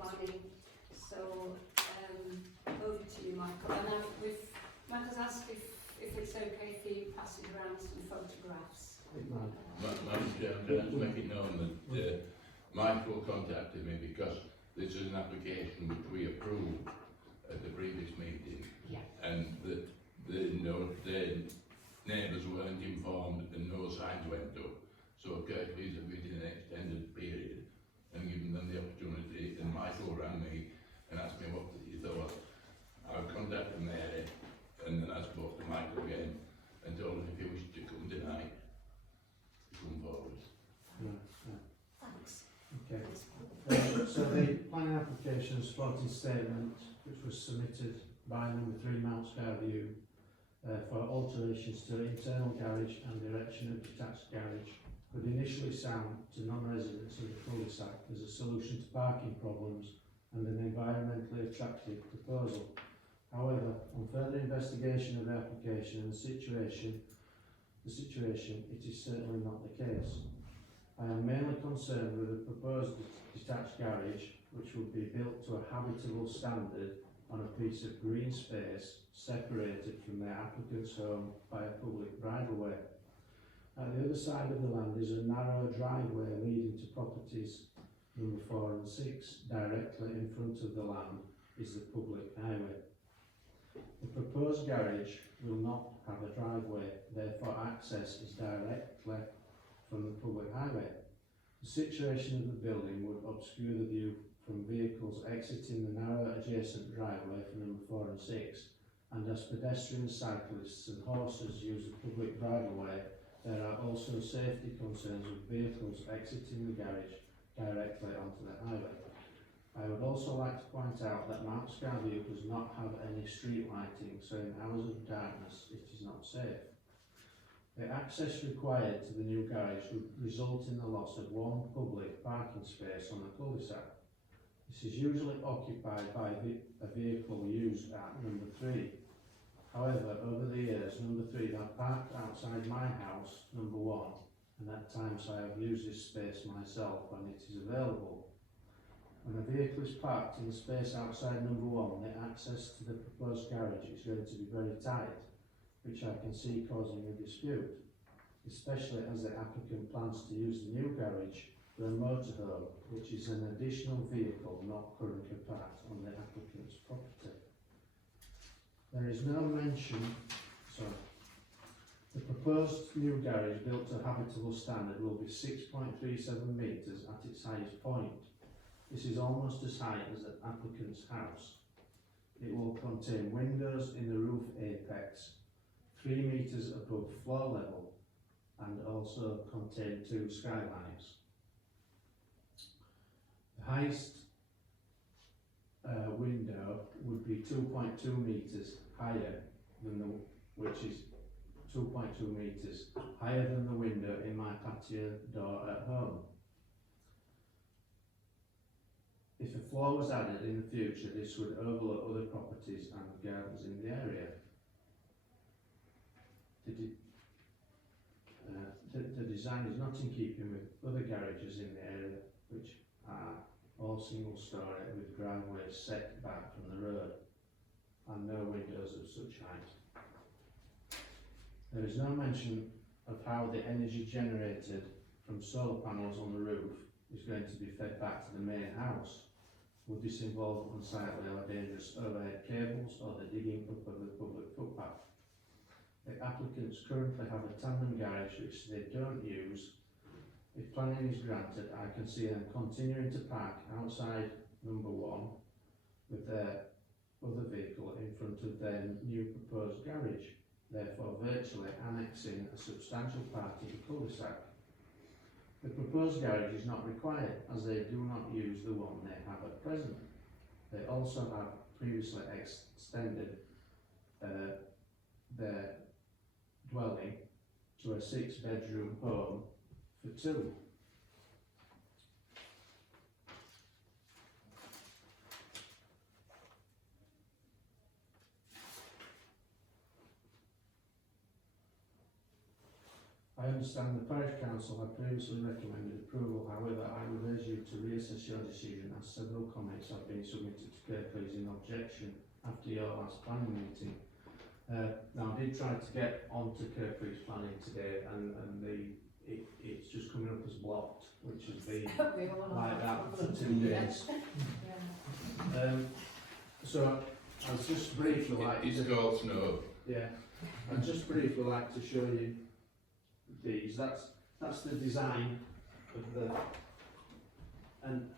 planning. So over to you, Michael. And Michael's asked if it's okay if he passes around some photographs. Madam Chair, I'm going to make it known that Michael contacted me because this is an application which we approved at the previous meeting, and that the neighbours weren't informed and no signs went up. So courtesy of within an extended period and giving them the opportunity, and Michael rang me and asked me what he thought. I contacted Mary and then I spoke to Michael again and told him if he wished to come tonight, to come forward. Thanks. Okay. So the planning application supporting statement, which was submitted by number 3 Mount Scarview for alterations to internal garage and erection of detached garage, could initially sound to non-residents of the cul-de-sac as a solution to parking problems and an environmentally attractive proposal. However, on further investigation of the application and the situation, it is certainly not the case. I am mainly concerned with the proposed detached garage, which would be built to a habitable standard on a piece of green space separated from the applicant's home by a public right-of-way. At the other side of the land is a narrow driveway leading to properties number 4 and 6. Directly in front of the land is the public highway. The proposed garage will not have a driveway, therefore access is directly from the public highway. The situation of the building would obscure the view from vehicles exiting the narrow adjacent driveway for number 4 and 6, and as pedestrians, cyclists and horses use the public right-of-way, there are also safety concerns with vehicles exiting the garage directly onto the highway. I would also like to point out that Mount Scarview does not have any street lighting, so in hours of darkness it is not safe. The access required to the new garage would result in the loss of 1 public parking space on the cul-de-sac. This is usually occupied by a vehicle used at number 3. However, over the years, number 3 have parked outside my house, number 1, and at times I have used this space myself when it is available. When a vehicle is parked in the space outside number 1, the access to the proposed garage is going to be very tight, which I can see causing a dispute, especially as the applicant plans to use the new garage for a motorhome, which is an additional vehicle not currently parked on the applicant's property. There is no mention, the proposed new garage built to a habitable standard will be 6.37 metres at its highest point. This is almost as high as the applicant's house. It will contain windows in the roof apex, 3 metres above floor level, and also contain 2 skylights. The highest window would be 2.2 metres higher than which is 2.2 metres higher than the window in my patio door at home. If a floor was added in the future, this would overlook other properties and gardens in the area. The design is not in keeping with other garages in the area, which are all single storey with driveways set back from the road and no windows of such height. There is no mention of how the energy generated from solar panels on the roof is going to be fed back to the main house. Would this involve unsightly or dangerous overhead cables or the digging up of the public footpath? The applicants currently have a tandem garage which they don't use. If planning is granted, I can see them continuing to park outside number 1 with their other vehicle in front of their new proposed garage, therefore virtually annexing a substantial part of the cul-de-sac. The proposed garage is not required as they do not use the one they have at present. They also have previously extended their dwelling to a 6-bedroom home for 2. I understand the Parish Council had previously recommended approval, however I would urge you to reassess your decision as several comments have been submitted to Kirklees in objection after your last planning meeting. Now I did try to get onto Kirklees planning today, and it's just coming up as blocked, which has been We all like have that for 2 days. Yeah. So I'd just briefly like It's to, called snow. yeah, I'd just briefly like to show you these. That's the design of the, and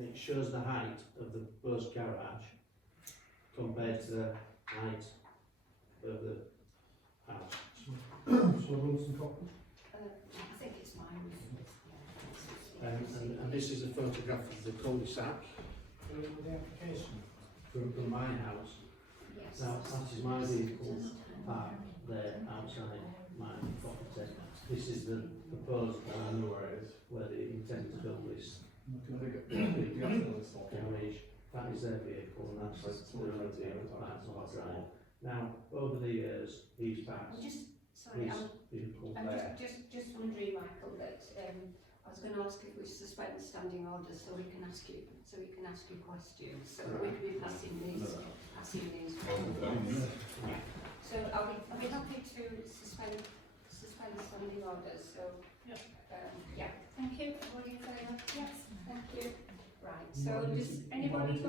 it shows the height of the proposed garage compared to the height of the house. So rules and copies? I think it's mine. And this is a photograph of the cul-de-sac The application. from my house. Yes. Now, that is my vehicle parked there outside my property. This is the proposed one where they intend to build this garage. That is their vehicle, and that's the road vehicle, that's our drive. Now, over the years, he's passed Sorry, his vehicle I'm there. just wondering, Michael, that I was going to ask if we suspend standing orders so we can ask you questions. So we can be passing these. Yeah. So are we happy to suspend standing orders? So yeah. Thank you. What do you say? Yes. Thank you. Right. So does anybody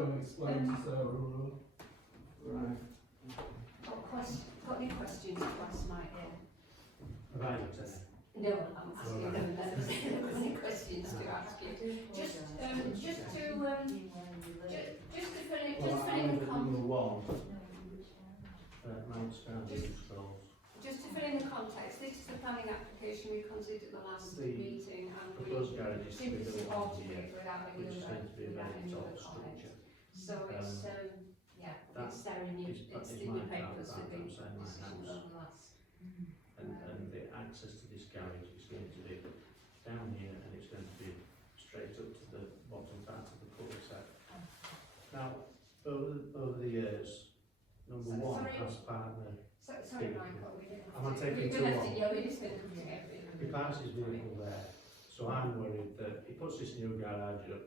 Right. got any questions to ask Mike? Right, No, I'm asking them any questions to ask you. Just to fill in, Well, I live at number 1, Mount Scarlett. just to fill in the context, this is the planning application we considered at the last The meeting, and we Proposed garage is to be simply built on supported here, it without any which is other, going to be a very tall comment. structure. So it's it's there in the, it's in the papers with the outside my decision house. on the last. And the access to this garage is going to be down here, and it's going to be straight up to the bottom part of the cul-de-sac. Now, over the years, number So- 1 sorry. has partnered. Sorry, Michael, we didn't. Am I taking we're too gonna have long? to- Yeah, we're just going to come together. He parks his vehicle there, so I'm worried that he puts this new garage up.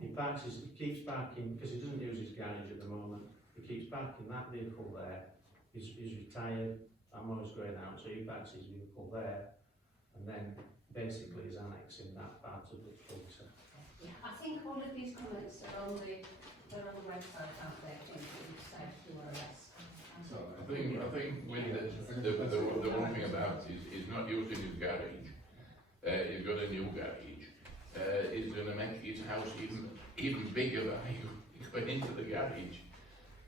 He keeps parking, because he doesn't use his garage at the moment, he keeps parking that vehicle there. He's retired, I'm always going out, so he parks his vehicle there, and then basically he's annexing that part of the cul-de-sac. I think all of these comments are on the website, aren't they? More or less. I think with the one thing about is not using his garage. He's got a new garage. He's going to make his house even bigger than he went into the garage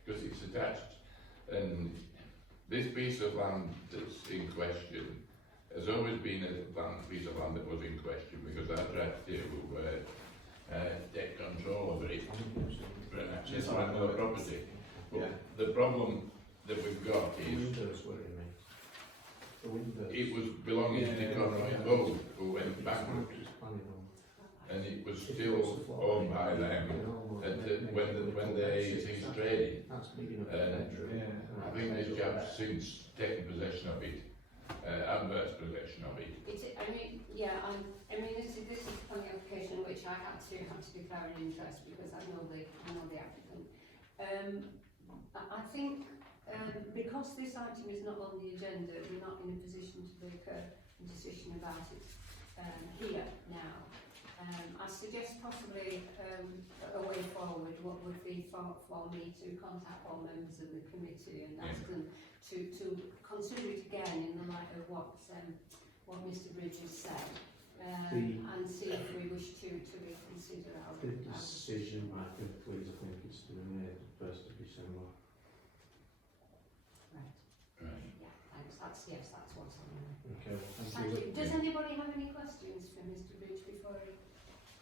because it's attached. And this piece of land that's in question has always been a piece of land that was in question because our draft here will take control of it for an access to another property. But the problem that we've got The is windows worry me. The windows. it was belonging to the Conroy Road who went bankrupt It's planning on. and it was still owned by them when they ceased trading. That's big enough. I think this chap's since taken possession of it, adverse possession of it. I mean, this is a planning application which I had to declare an interest because I know the applicant. I think because this item is not on the agenda, we're not in a position to make a decision about it here now. I suggest possibly a way forward what would be for me to contact all members of the committee and ask them to consider it again in the light of what Mr. Bridge has said and see if we wish to reconsider our The decision, Michael, please, I think it's to be made 1st of December. Right. Right. Yeah, thanks. That's what's on there. Okay, Thank you. Does anybody have any questions for Mr. Bridge before he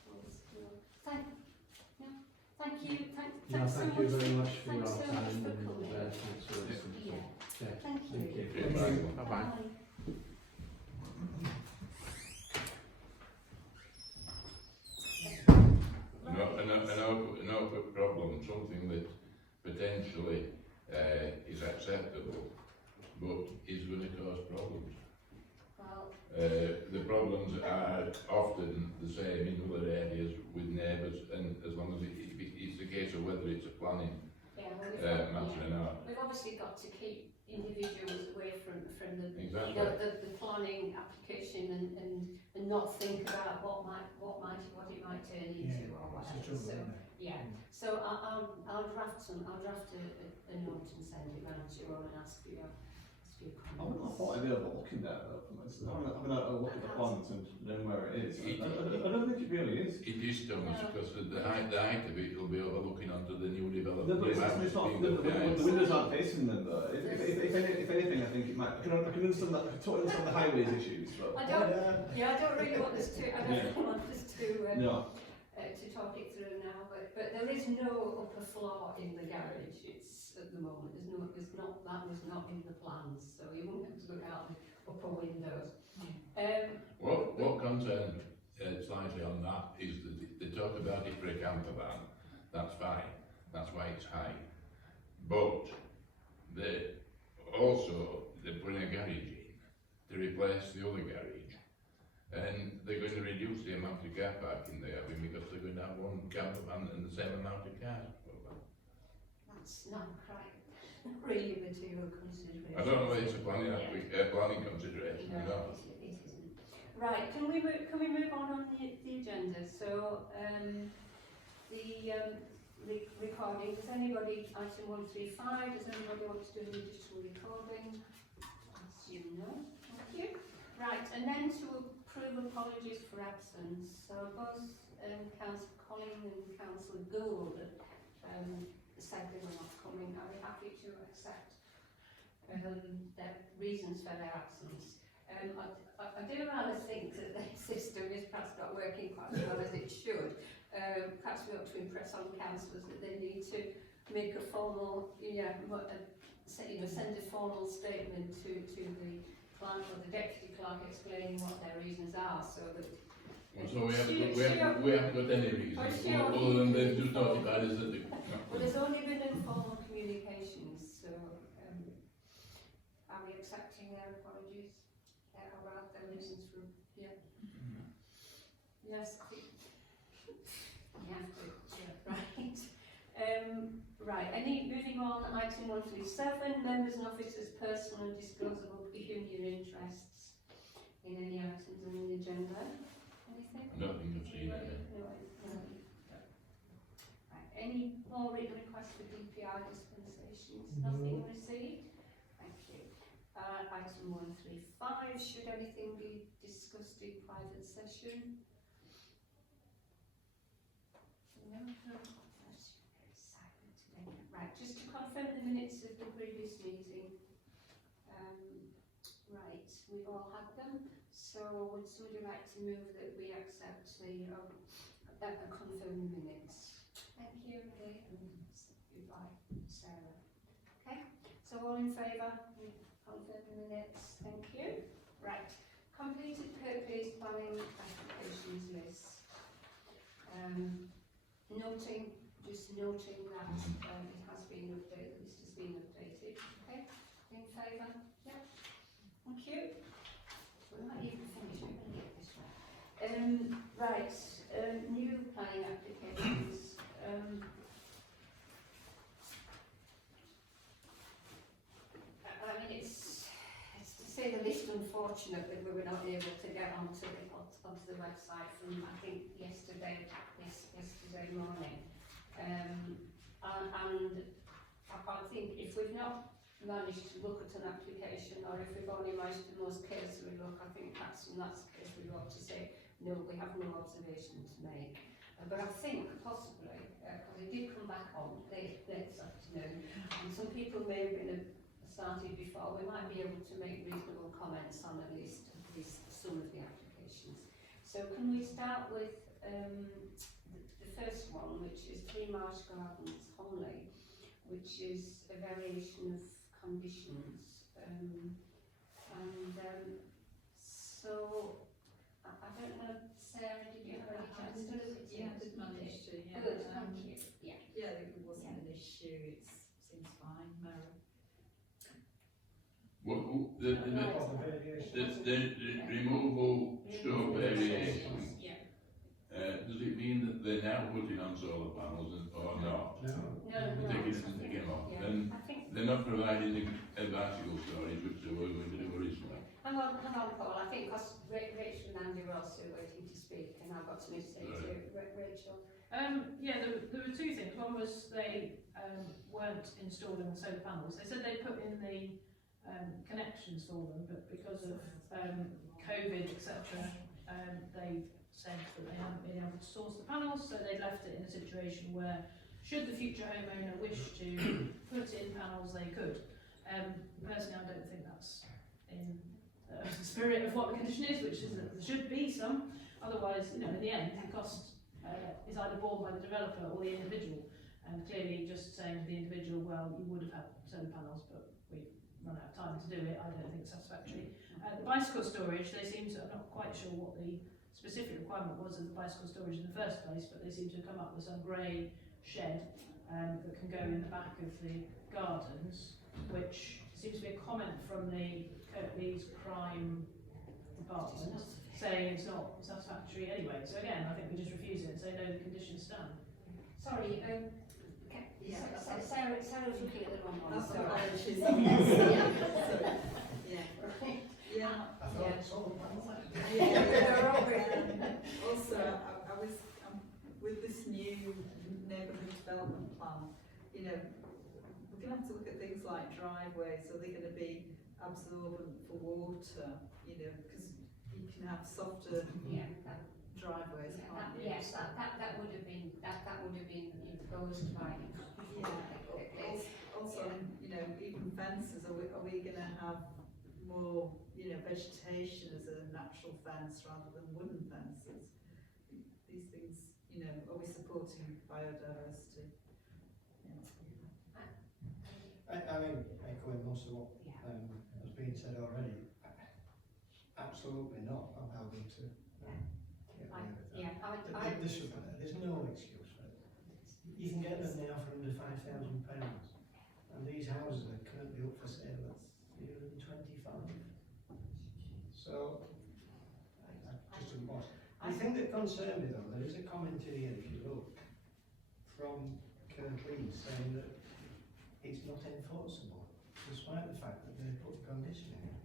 goes to... Thank you. Thanks so thank much. you very much for your Thanks so time much for and coming. thanks for listening. Yeah. Okay. Thank you. Thank you. Yeah, bye. Bye-bye. Another problem, something that potentially is acceptable, but is going to cause problems. Well, The problems are often the same in other areas with neighbours, and as long as it whether it's a planning Yeah, well, matter or not. we've obviously got to keep individuals away from the Exactly. the planning application and not think about what it might turn into or whatever. So yeah, so I'll draft a note and send it round to you all and ask for your I wouldn't have comments. thought I'd be overlooking that though. From this. Having a look at the plans and knowing where it is. I don't think it really is. It is, Thomas, No. because the height of it will be overlooking onto the new No, development. but it's not. The windows aren't facing them though. If anything, I think it might. I can understand that. I totally understand the highways issues, but I don't really want us to. I don't really want us to. no. To talk it through now, but there is no upper floor in the garage. It's at the moment. That was not in the plans, so you wouldn't have to look out the upper windows. What concerns slightly on that is that they talk about it for a camper van. That's fine. That's why it's high. But they're putting a garage in to replace the other garage, and they're going to reduce the amount of car parking they have because they're going to have one camper van and the same amount of cars. That's not quite really material consideration. I don't know whether it's a planning consideration or No, not. it isn't. Right, can we move on the agenda? So, the recording, does anybody, item 135, does anybody want to do the digital recording? I assume no, thank you. Right, and then to approve apologies for absence. So both Councillor Colling and Councillor Gould said they were not coming. Are we happy to accept their reasons for their absence? I do rather think that the system is perhaps not working quite as well as it should. Perhaps we ought to impress on councillors that they need to make a formal, send a formal statement to the clerk or the deputy clerk explaining what their reasons are, so that. So we haven't got any reasons other than they've just notified us that they're not Well, coming. there's only been informal communications, so are we accepting their apologies? Or their reasons for, yeah? Yes, I think you have to, right. Right, moving on, item 137, members and officers' personal and disclosable pecuniary interests in any items on the agenda. Anything? I don't think I've seen it. No. Right, any more written requests for DPR dispensations? Nothing received? Thank you. Item 135, should anything be discussed in private session? No. That's very silent today. Right, just to confirm the minutes of the previous meeting. Right, we've all had them. So would somebody like to move that we accept the confirmed minutes? Thank you, Kate, and goodbye, Sarah. Okay, so all in favour? Confirm the minutes. Thank you. Right, completed purpose planning applications list. Just noting that it has been updated. This has been updated. Okay, in favour? Yeah. Thank you. We might even finish it when we get this right. New planning applications. I mean, it's to say the least unfortunate that we were not able to get onto the website from, I think, yesterday morning. And I think if we've not managed to look at an application, or if we've only managed to most cursory look, I think perhaps in that case we ought to say, no, we have no observation to make. But I think possibly, because it did come back on late this afternoon, and some people may have been started before, we might be able to make reasonable comments on at least some of the applications. So can we start with the first one, which is 3 Marsh Gardens, Homley, which is a variation of conditions. So I don't know, Sarah, did you have any chance to look at it? Yeah, I did manage to, yeah. Good, thank you. Yeah. Yeah, it wasn't an issue, it seems fine, Mary. The removal stroke variation, Yeah. does it mean that they're now are putting on solar panels or not, No. taking them off, Yeah, then I think, they're not providing the bicycle storage which they were going to do originally. hang on, Paul, I think because Rachel and Andy were also waiting to speak, and I've got something to say to Rachel. Yeah, there were two things. One was they weren't installing solar panels. They said they put in the connections for them, but because of COVID, etc., they said that they hadn't been able to source the panels, so they left it in a situation where, should the future homeowner wish to put in panels, they could. Personally, I don't think that's in the spirit of what the condition is, which is that there should be some. Otherwise, you know, in the end, the cost is either borne by the developer or the individual. And clearly, just saying to the individual, well, you would have had solar panels, but we run out of time to do it, I don't think it's satisfactory. The bicycle storage, they seem to, I'm not quite sure what the specific requirement was of the bicycle storage in the first place, but they seem to have come up with some grey shed that can go in the back of the gardens, which seems to be a comment from the Kirklees crime department saying it's not satisfactory anyway. So again, I think we just refuse it and say no, the conditions stand. Sorry, Yeah. Sarah's looking at the wrong one, sorry. Apologies. Yeah. Yeah. I thought solar panels. Also, I was with this new neighbourhood development plan. You know, we're going to have to look at things like driveways. Are they going to be absorbent for water? You know, because you can have softer driveways, can't you? Yes, that would have been imposed by. Also, you know, even fences. Are we going to have more, you know, vegetation as a natural fence rather than wooden fences? These things, you know, are we supporting biodiversity? I mean, echoing most of what has been said already, absolutely not. I'm happy to get away with that. There's no excuse for it. You can get them now for under £5,000, and these houses are currently up for sale at 325. So, just a boss. The thing that concerned me though, there is a comment in here, if you look, from Kirklees saying that it's not enforceable, despite the fact that they put conditioning in.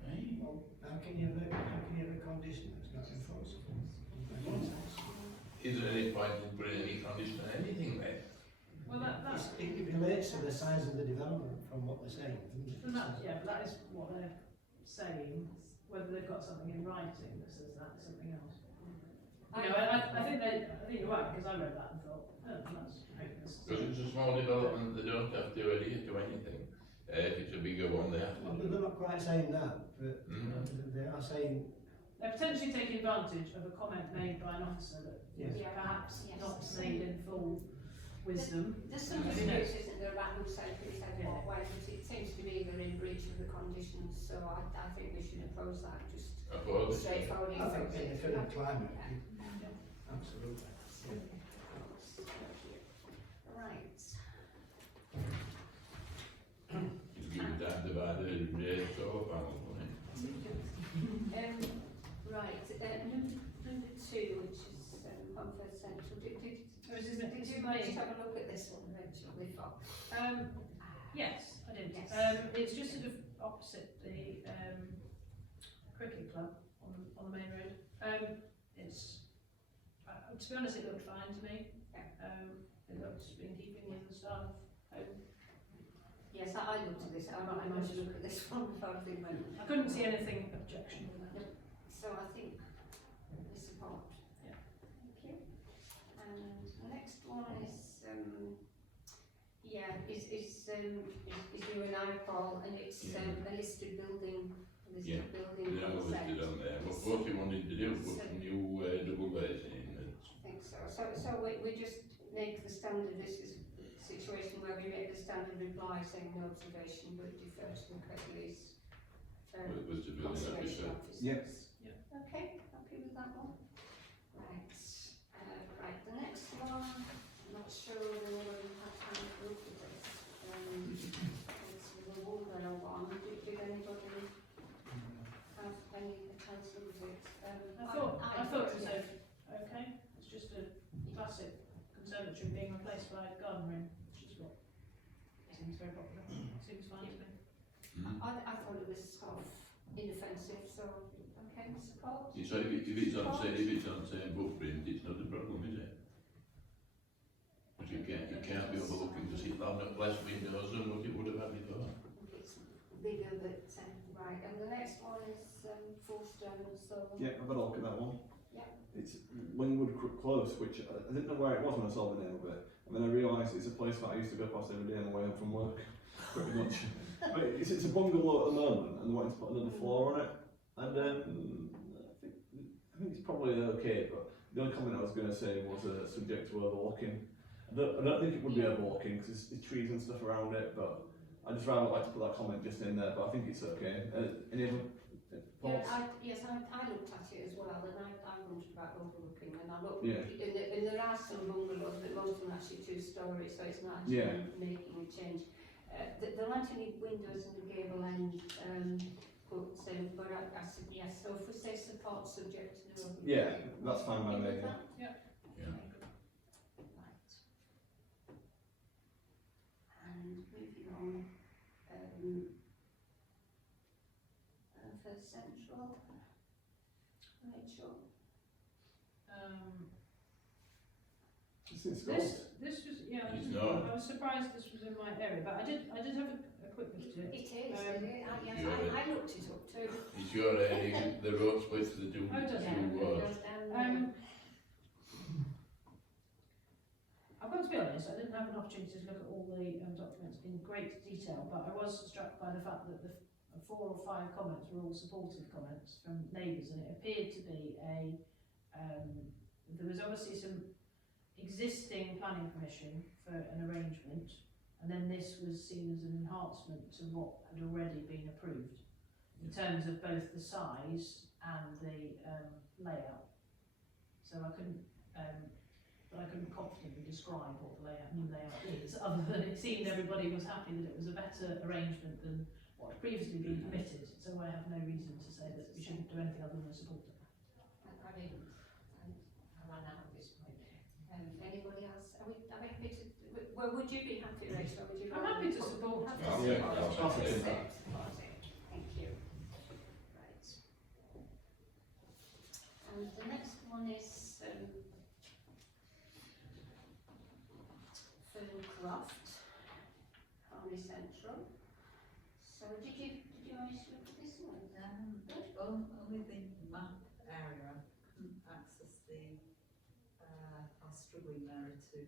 Right? Well, how can you have a condition that's not enforceable? Is there any point in putting any condition on anything then? Well, It relates to the size of the development from what they're saying, doesn't it? but that is what they're saying. Whether they've got something in writing that says that is something else. You know, I think you're right, because I read that and thought, oh, that's hopeless. Because it's a small development, they don't have to adhere to anything. If it's a bigger one, they have to. Well, they're not quite saying that, but they are saying. They're potentially taking advantage of a comment made by an officer that Yes. was perhaps not seen in full wisdom. There's some disputes, isn't there, about who said what way, but it seems to me they're in breach of the conditions, so I think we should oppose that, just straightforwardly. I think in the current climate, Yeah. absolutely. Right. You give it time to buy the solar panels, won't it? Right, number 2, which is Comfort Central. Did you manage to have a look at this one, Rachel, before? Yes, I did. Yes. It's just sort of opposite the cricket club on the main road. It's to be honest, it looked fine to me. It looked in keeping with the style of home. Yes, I looked at this. I managed to look at this one before I went. I couldn't see anything objectionable in that. So I think we support. Yeah. Thank you. And the next one is you and I, Paul, and it's a listed building. Yeah, they are listed on there. What you wanted to do, put some new double beds in. I think so. So we just make the standard, this is a situation where we make the standard reply saying no observation, but defer to the Kirklees Was the building conservation officer. officers. Yep. Okay, happy with that one? Right. Right, the next one, I'm not sure whether anyone had time to look at this. It's the Woolborough one. Did anybody have any chance to look at it? I thought it was okay. It's just a class conservatory being replaced by a garden room, which is what seems very popular. Seems fine to me. Mm. I thought it was sort of inoffensive, so, okay, support. So if it's on same footprint, it's not a problem, is it? But you can't be overlooking to see less windows than what you would have had before. It's bigger, but, right, and the next one is, Fullstone, so. Yeah, I've had a look at that one. Yeah. It's Wingwood Close, which I didn't know where it was when I saw the name of it, and then I realised it's a place that I used to go past every day on the way home from work, pretty much. But it's a bungalow at the moment, and they're wanting to put another floor on it, and I think it's probably okay, but the only comment I was going to say was subject to overlooking. I don't think it would be overlooking because there's trees and stuff around it, but I just rather like to put that comment just in there, but I think it's okay. Any other thoughts? Yes, I looked at it as well, and I wondered about overlooking, and I looked, Yeah. and there are some bungalows, but most of them are actually 2 stories, so it's not actually Yeah. making a change. There aren't any windows in the gable end, but I said yes, so if we say support subject to no overlooking. Yeah, that's fine by You me. with that? Yeah. Right. And moving on, for central, Rachel. It's in Scotland. This was, yeah, It's not. I was surprised this was in my area, but I did have a quick look at it. It is, yes, Yeah. I looked it up too. It's your area, the road splits the two, Oh, does it? two wards. I've got to be honest, I didn't have an opportunity to look at all the documents in great detail, but I was struck by the fact that the 4 or 5 comments were all supportive comments from neighbours, and it appeared to be there was obviously some existing planning permission for an arrangement, and then this was seen as an enhancement to what had already been approved in terms of both the size and the layout. So I couldn't confidently describe what the new layout is, other than it seemed everybody was happy that it was a better arrangement than what had previously been permitted. So I have no reason to say that we shouldn't do anything other than support it. I ran out at this point. Anybody else? Are we happy to, well, would you be happy, Rachel? Would you? I'm happy to support. Happy Oh, to yeah, support. I'll support it. Support it. Thank you. Right. And the next one is Ferncroft, Harley Central. So did you manage to look at this one? Only the map area, I couldn't access the, I was struggling there to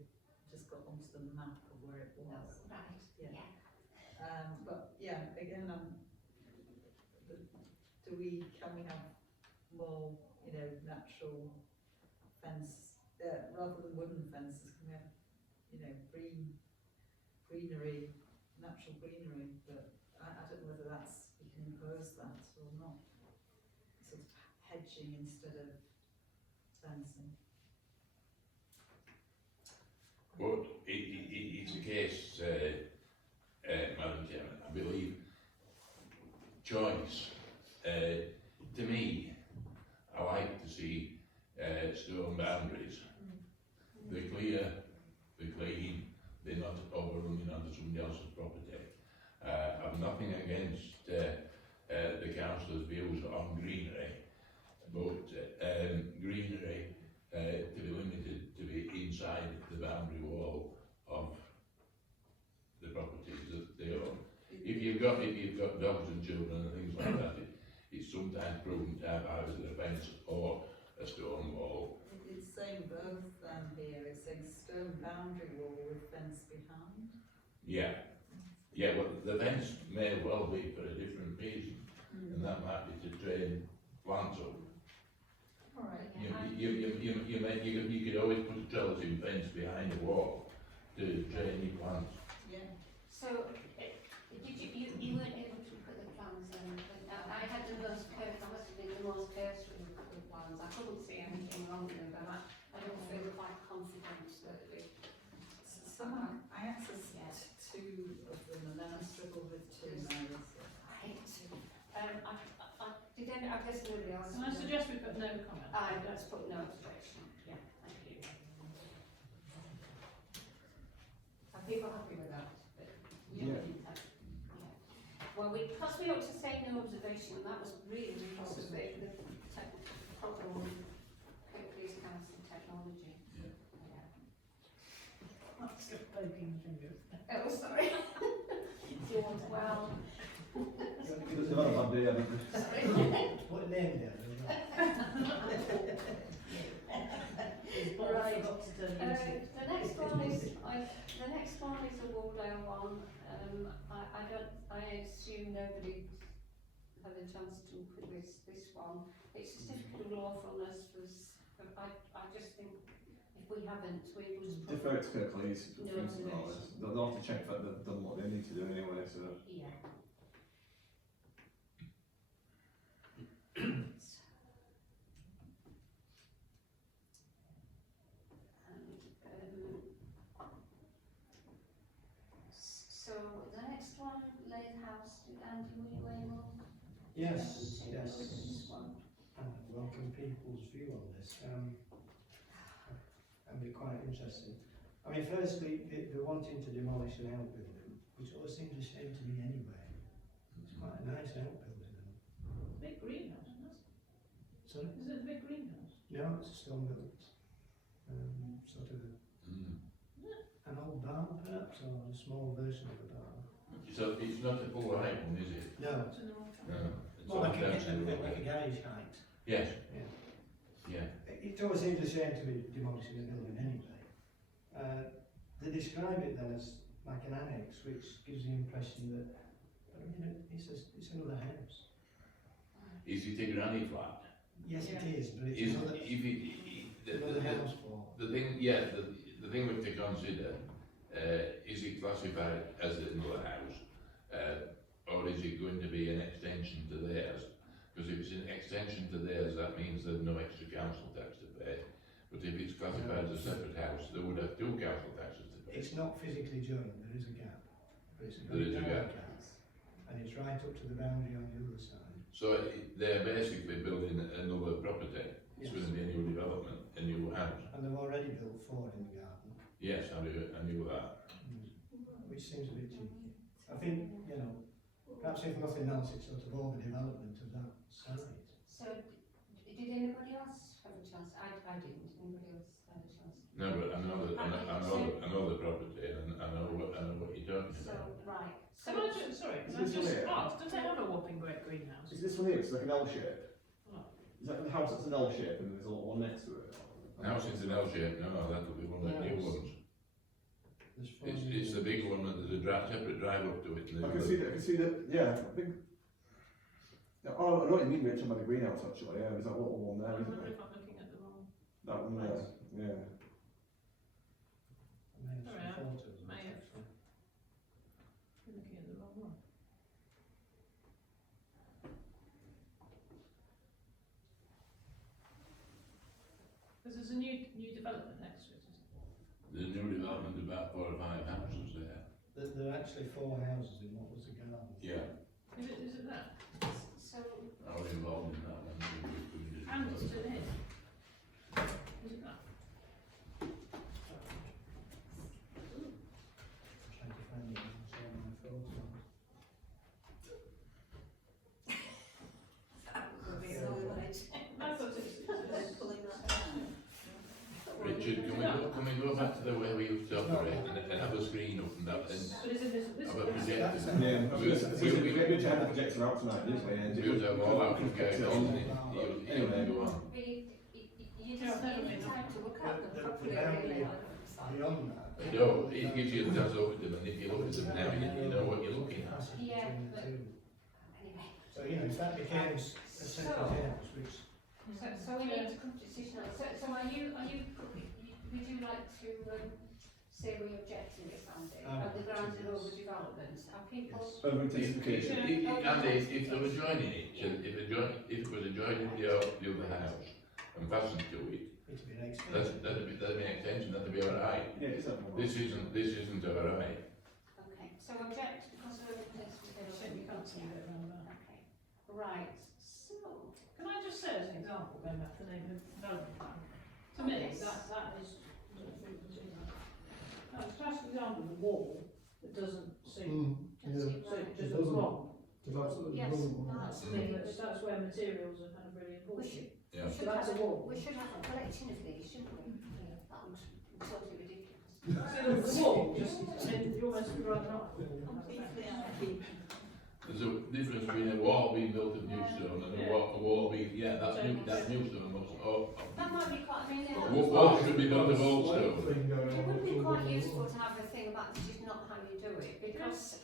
just got onto the map of where it was. Right. Yeah. But yeah, again, can we have more, natural fence, rather than wooden fences, can we have, greenery, natural greenery, but I don't know whether you can impose that or not. Sort of hedging instead of fencing. But it's a case, Madam Chairman, I believe, choice. To me, I like to see stone boundaries. They're clear, they're clean, they're not overrunning onto somebody else's property. I've nothing against the councillor's views on greenery, but greenery to be limited to be inside the boundary wall of the properties that they own. If you've got dogs and children and things like that, it's sometimes proven to have either a fence or a stone wall. It's saying both here, it's saying stone boundary wall with fence behind. Yeah, well, the fence may well be for a different reason, and that might be to train plants up. Alright. You could always put a trellising fence behind the wall to train your plants. Yeah. So, you weren't able to look at the plans then? I had the most cursory, I must have been the most cursory look at the plans. I couldn't see anything wrong with them, but I don't feel quite confident that we. I accessed 2 of them and then I struggled with 2 now. I guess nobody else. Can I suggest we put no comment? Let's put no objection. Yeah, thank you. Well, because we looked at saving observation, and that was really because of the problem with police council technology. Yeah. Yeah. That's just poking the finger. Oh, sorry. Do you want to, well, It's not a bad day, I think. Put a name down. Right. Forgot to turn music. the next one is a Wardale one. I assume nobody had a chance to look at this one. It's a certificate of lawfulness I just think if we haven't, we would put. Defer it to Kirklees, for No, instance, no, on this. They'll have to check that they've done what they need to do anyway, so. Yeah. So the next one, Lathe House, Andy, were you able Yes, to yes. look at this one? And welcome people's view on this. And be quite interesting. I mean, firstly, they're wanting to demolish an outbuilding, which always seems a shame to me anyway. It's quite a nice outbuilding. Big greenhouse, isn't it? Sorry? Is it a big greenhouse? No, it's a stone built, sort of an old barn perhaps, or a small version of a barn. So it's not a full height one, is it? No, It's in the wrong No. time. It's more all like down to the like a road. garage height. Yes. Yeah. Yeah. It always seems a shame to be demolishing a building anyway. They describe it then as like an annex, which gives the impression that, I mean, it's another house. Is it a granny flat? Yes, Yeah. it is, but it's Is another, if it, another house for. the thing, yeah, the thing we have to consider, is it classified as another house, or is it going to be an extension to theirs? Because if it's an extension to theirs, that means there's no extra council tax to pay. But if it's classified as a separate house, they would have two council taxes to pay. It's not physically joined, there is a gap. But it's a There is a very narrow gap. And it's right up to the boundary on the other side. So they're basically building another property. It's Yes. going to be a new development, a new house. And they've already built 4 in the garden, Yes, I knew that. which seems a bit cheeky. I think, you know, perhaps if nothing else, it's sort of overdevelopment of that site. So, did anybody else have a chance? I didn't. Anybody else have a chance? No, but I know the property, and I know what you're talking So, about. right. Can I just, sorry, can I Is this just weird? ask, does it have a whopping great greenhouse? Is this one here, it's like an L shape? Oh. Is that the house that's an L shape and there's a little one next to it? Now it's an L shape, no, that'll be one of the new ones. There's 4 It's the big one, and there's a separate drive up to it. And I can see that, yeah, I think. Yeah, oh, I know what you mean, Rich, about the greenhouse actually, yeah, there's that little one I there, isn't wonder there? if I'm looking at the wrong. That one there, yeah. Sorry, I photos. may have- I'm looking at the wrong one. Because there's a new development next to it, isn't there? The new development, about 4 or 5 houses there. There are actually 4 houses in what was a garden. Yeah, Is it that? So, I was involved in that one. And it's still here. Is it that? Trying to find it on my photos. I thought Richard, can we go back to the way we used to operate and have a screen up and that, and But is it this have a one? projector? Yeah, we had to projector out tonight, didn't we? And We would have all our projectors on, and Anyway. go on. you just need time to look at them properly, really. Beyond that. No, it gives you a chance to look at them, and if you look at them now, you know what you're looking at. Yeah, Between the but- two. Anyway, So, you know, if that became a separate house, which, so we need to come to a decision on it. So would you like to, say we object to this, Andy, on the grounds of overdevelopment? Are people? over intensification. Andy, if they were joining it, if it was adjoining the other house and fastened to it, it'd be an extension. that'd be an extension, that'd be alright. Yeah, it's that one. This isn't alright. Okay, so object because of intensification. You can't see it around that. Okay, right, so, Can I just say as an example, going back to the neighbourhood development plan? To me, Yes. that is, that's a classic example of a wall that doesn't see. Doesn't So seem it just It doesn't. wrong. Yes, That's the thing, that's where materials are kind of really we important. should, Yeah. we should So that's have, a wall. we should have a collection of these, shouldn't we? Yeah. That looks totally ridiculous. So the wall, just, I mean, you almost would rather not. Completely anarchy. There's a difference between a wall being built of new stone and a wall being, that's new stone, That might be quite, I mean, a wall should be built of old stone. it would be quite useful to have a thing about this is not how you do it, because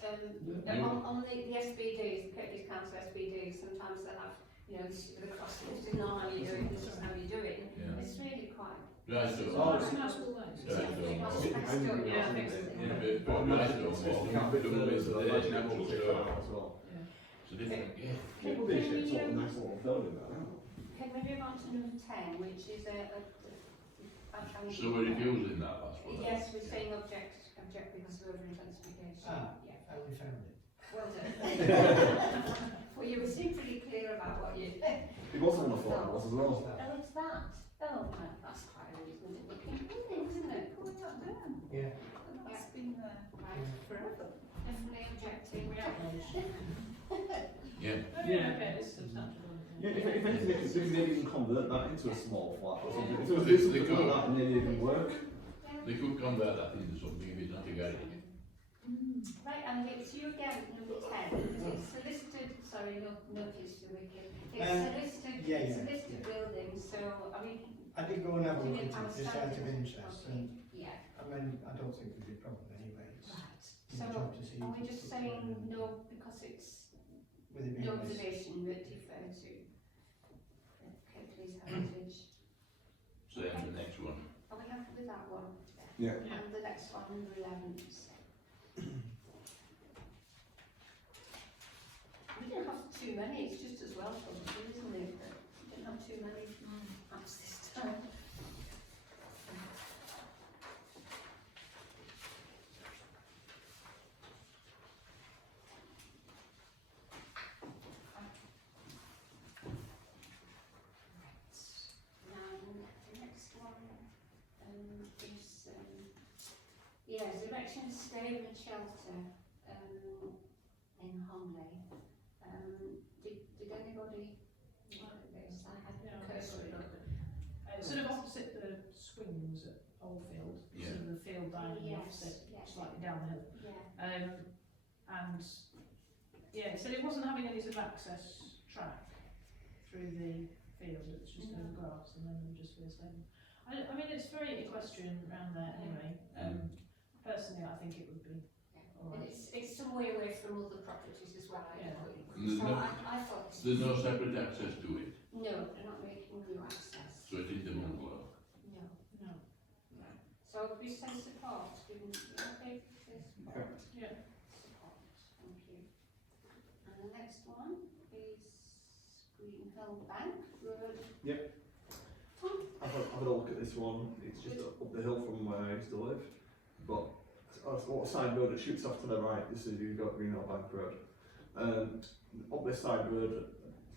on the SBDs, the Kirklees Council SBDs, sometimes they have, you know, the cross, this is not how you do it, this is how you do it. Yeah. It's really quite. Dry stone. Oh, it's a nice wall, that is. Dry stone. Yeah, I think so. But dry stone wall, double bits of the natural stone. as well. Yeah. It's a different, yeah. It would be a shit sort of nice little building there. Can we move on to number 10, which is So we're refusing that last one? yes, we're saying object because of over-intensification. Ah. Yeah. Finally found it. Well done. Well, you seem pretty clear about what you think. It was one I thought it was as well. Oh, it's that. Oh, no, that's quite a reasonable looking building, isn't it? Oh, it's up there. Yeah. That's been there Right. forever. Definitely objecting. Yeah. Okay, it's substantial. Yeah, if anything, they could maybe even convert that into a small flat or something. If it was They something could. like that and then it even work. They could convert that into something if it's not a garage. Right, and it's you again, number 10. It's a listed, sorry, notice to Wicked. It's a listed, yeah, it's a yeah, listed yeah. building, so, I mean. I did go and have a do look you at have it, just out of standards? interest, Okay, and yeah, I mean, I don't think there'd be a problem anyway. It's right. your So, job to see are if we it's just up saying there. no because it's With it being no less- observation but defer to Kirklees Heritage? So then the next one. Are we happy with that one? Yeah. And the next one, number 11. We didn't have too many, it's just as well probably, isn't it? But we didn't have too many apps this time. Now, the next one is, yes, erection of stable and shelter in Homley. Did anybody look at this? I had Yeah, a cursory look. Sort of opposite the swings at Oldfield, Yeah. sort of the field line and Yes, opposite, yes. slightly down the hill. Yeah. And yeah, it said it wasn't having any sort of access track through the field, it was just over grass and then there would just be a stone. I mean, it's very equestrian around there anyway. Personally, I think it would be And alright. it's some way away from other properties as well, I Yeah. think. And there's So no- I thought, There's no separate access to it, no, they're not making new access. so it is the bungalow. No. No. So we say support, given, okay, say support. Yeah. Support, thank you. And the next one is Greenhill Bank Road. I've had a look at this one. It's just up the hill from where I used to live. But it's a side road that shoots off to the right. This is you've got Greenhill Bank Road. And up this side road,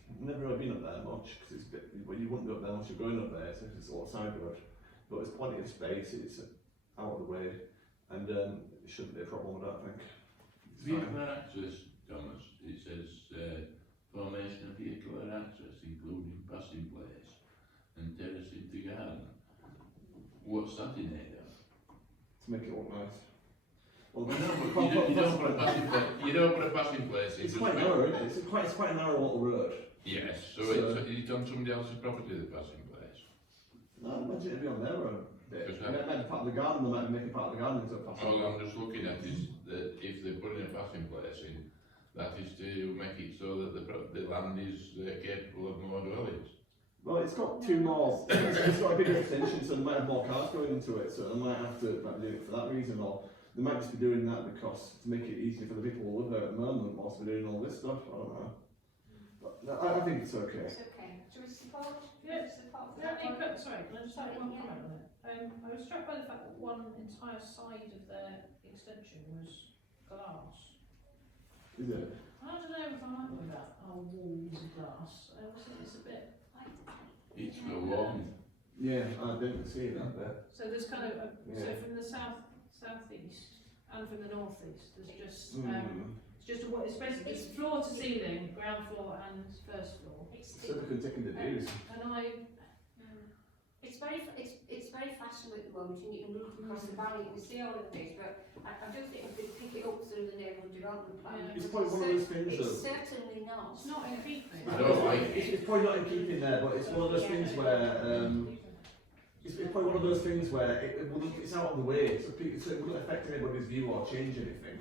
I've never really been up there much because it's a bit, well, you wouldn't go up there unless you're going up there, so it's all side road. But there's plenty of space, it's out of the way, and it shouldn't be a problem, I don't think. It's fine. Vehicular access, Thomas, it says, formation of vehicular access, including passing place and terrace into garden. What's that in there? To make it look nice. Well, Well, no, but you don't put a passing place, you don't put a passing place in. it's just quite with- narrow, isn't it? It's quite a narrow little road. Yes, so So- it's on somebody else's property, the passing place. No, I imagine it'd be on their road. Bit. Because It might be part of the garden, they might make it part of the garden into a passing. All I'm just looking at is that if they're putting a passing place in, that is to make it so that the land is capable of more dwellings. Well, it's got two more, it's got a bigger extension, so they might have more cars going into it, so they might have to like, do it for that reason, or they might just be doing that because to make it easier for the people who live there at the moment, whilst we're doing all this stuff, I don't know. But no, I think it's okay. It's okay. Do we support? Yeah. Support for Yeah, that I one? mean, sorry, can I just Sorry, make one yeah. comment on it? I was struck by the fact that one entire side of their extension was glass. Is it? I don't know if I'm happy with that, our walls of glass. I always think it's a bit, It's for walking. Yeah, I didn't see that bit. so there's kind of, so Yeah. from the southeast and from the northeast, there's just, Mm. it's just it's basically it's floor to ceiling, ground floor and first floor. So we can take in the views. And it's very fashionable at the moment, and you can look across the valley, you can see all of this, but I do think we could pick it up through the neighbourhood development plan. Yeah. It's probably one of those things It's that certainly not. it's not in keeping. I don't like it. it's probably not in keeping there, but it's one of those things where it's probably one of those things where it's out of the way, so it wouldn't affect anybody's view or change anything.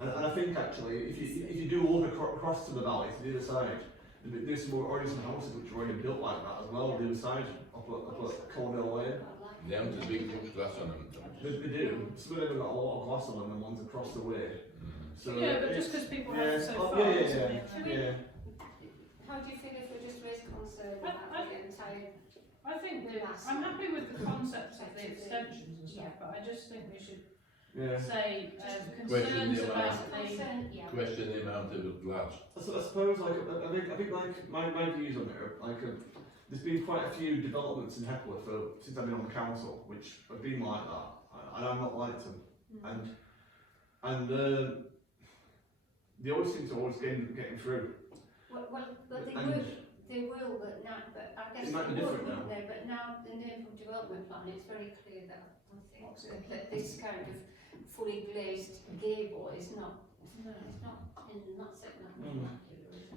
And I think actually, if you do look across to the valley, to the other side, there's already some houses which are already built like that as well, on the other side, up at Cornell Lane. They have the big huge glass on them. They do. Some of them have got a lot of glass on them and ones across the way. So Yeah, but just because people have so oh, far. yeah. How do you feel if we just raise concern about the entire? I think that I'm happy with the concepts of the extensions and stuff, but I just think we should say Question concerns the about amount. the. Question the amount of glass. So I suppose like I think like my views on it are like there's been quite a few developments in Hepworth since I've been on the council which have been like that, and I've not liked them, and they always seem to getting through. Well, they And will, but now, but I guess it might be they would, different wouldn't now. they? But now the neighbourhood development plan, it's very clear that I think that this kind of fully glazed gable is not, it's not setting up.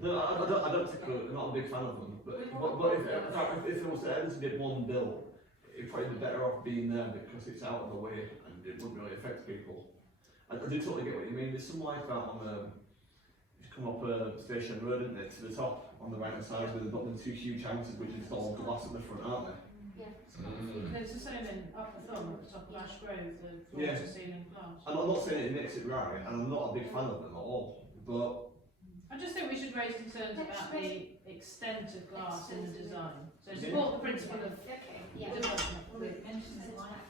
No, I don't think I'm not a big fan of them, but if there was ever to get one bill, it'd probably be better off being there because it's out of the way and it wouldn't really affect people. I do totally get what you mean. There's some like that on if you come up Station Road, isn't it, to the top on the right hand side with the two huge houses which is all glass at the front, aren't they? There's the same in Upper Thumb at the top of Ash Grove, the floor Yeah. to ceiling glass. And I'm not saying it makes it right, and I'm not a big fan of them at all, but I just think we should raise concerns about the extent of glass in the design. So support the principle of development. Well, it mentions light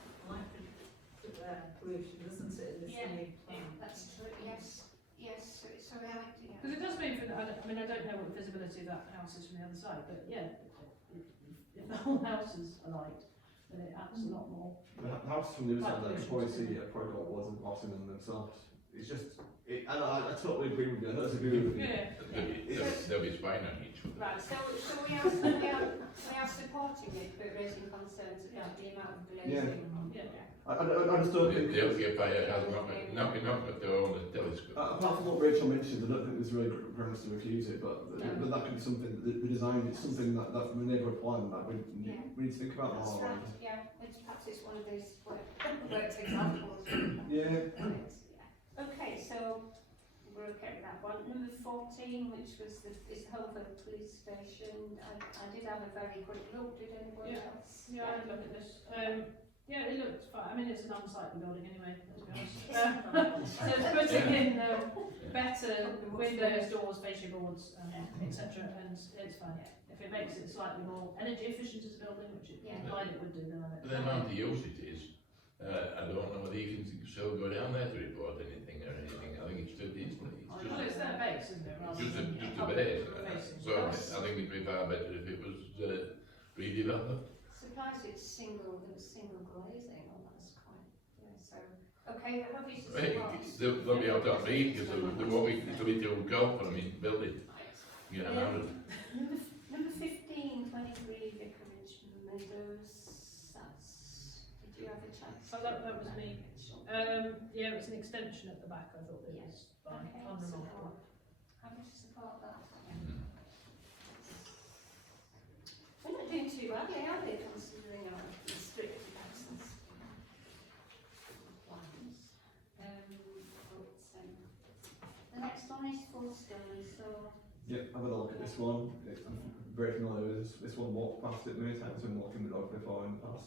pollution, doesn't it, in this new plan? That's true, yes, so reality, Because it does mean for I don't know what the visibility of that house is from the other side, but yeah, if the whole house is alight, then it adds a lot more. the house from the other side that you probably see it probably got loads of glass in them themselves. It's just, and I totally agree with you, I totally agree with you. Yeah. They'll be spying on each other. right, so we are supporting it, but raising concerns about the amount of glazing. I just don't think. The occupier has knocking up at their own telescope. Apart from what Rachel mentioned, I don't think there's really grounds to refuse it, but that could be something, the design is something that from the neighbourhood plan that we need to think about. That's more. right, yeah, perhaps it's one of these worked examples. Okay, so we're okay with that one. Number 14, which was this home for the police station. I did have a very quick look. Did anybody else? Yeah, I had a look at this. Yeah, it looks fine. I mean, it's an unsightly building anyway, let's be honest. So it's putting in better windows, doors, fascia boards, etc. And it's fine. If it makes it slightly more energy efficient as a building, which it implied it would do, then I The amount of use it is, I don't know whether you can still go down there to report anything or anything. I think it's too decent. Well, it's their base, isn't it? Rather Just than a base. facing. So I think it'd be far better if it was redeveloped. Surprised it's single glazing. Oh, that's quite, so, okay, I hope it's They'll be out on me because they won't be, it'll be too cold for me to build it. You know, Number 15, 23 Vicarage Meadows. Did you have a chance? Oh, that was me. Yeah, it was an extension at the back. I thought it was fine. Okay, Unremarkable. Happy to support that. We're not doing too badly, are they, considering our strict license plans? The next one is Fullstone, so. Yeah, have a look at this one. I'm very familiar with this one. Walked past it many times and walking the dog before in the past.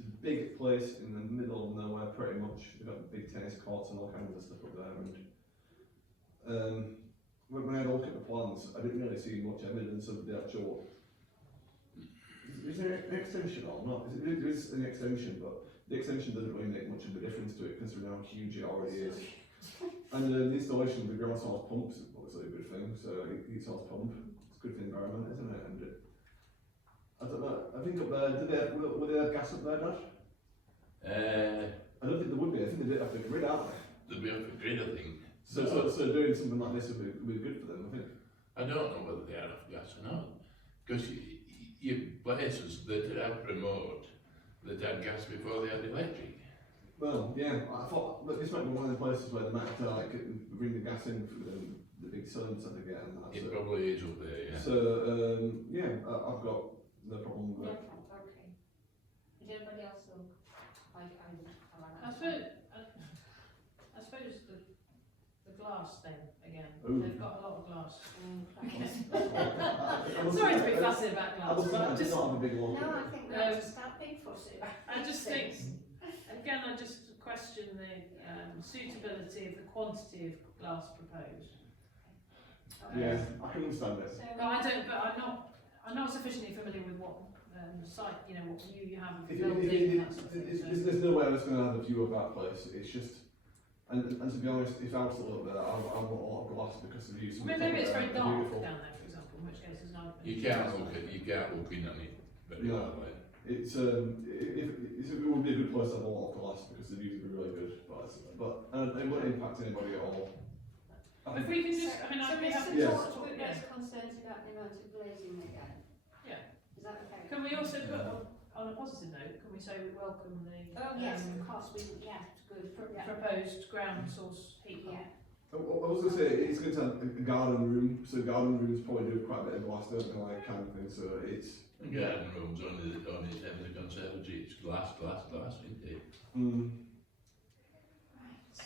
It's a big place in the middle of nowhere, pretty much. They've got big tennis courts and all kinds of stuff up there. And when I had a look at the plans, I didn't really see much evidence of the actual. Is there an extension or not? There is an extension, but the extension doesn't really make much of a difference to it considering how huge it already is. And the installation of the ground source pumps is obviously a good thing, so a heat source pump, it's good for the environment, isn't it? And I don't know, I think up there, would they have gas up there, Dad? I don't think there would be, I think they'd have to grid, aren't they? There'd be a grid, I think. So doing something like this would be good for them, I think. I don't know whether they are off gas or not, because you places that had remote, that had gas before they had electric. Well, yeah, I thought that this might be one of the places where they might have to like bring the gas in for the big cylinders that they get and that. It So, probably is up there, yeah. I've got no problem with it. Okay. Did anybody else look? I suppose the glass thing again. Ooh. They've got a lot of glass. I Sorry to be fussy about I glass, was but thinking I I did just, not have a big No, look. I think we have to start being fussy. I just think, again, I just question the suitability of the quantity of glass proposed. Yeah, I can understand it. I'm not sufficiently familiar with what site, you know, what view you have of the If building and that sort of thing. So- there's no way I was going to have a view of that place. It's just, and to be honest, if I was to look there, I want a lot of glass because of the use of I mean, maybe it's very they're dark beautiful. down there, for example, in which case there's no. You can't look in on it very Yeah. well, like. It would be a good place to have a lot of glass because the views would be really good, but it wouldn't impact anybody at all. If we can just, I mean, I'd be happy to Yes. talk, yeah. Mr. concerns about the amount of glazing they get. Yeah. Is that okay? Can we also put, on a positive note, can we say we welcome the Oh, yes, of course, yeah, good. proposed ground source heat pump? Yeah. I was going to say, it's going to have a garden room, so garden rooms probably do quite a bit of glass, don't they, like camping, so it's... The garden room's only the end of the conservatory, it's glass, isn't it? Mm. Right.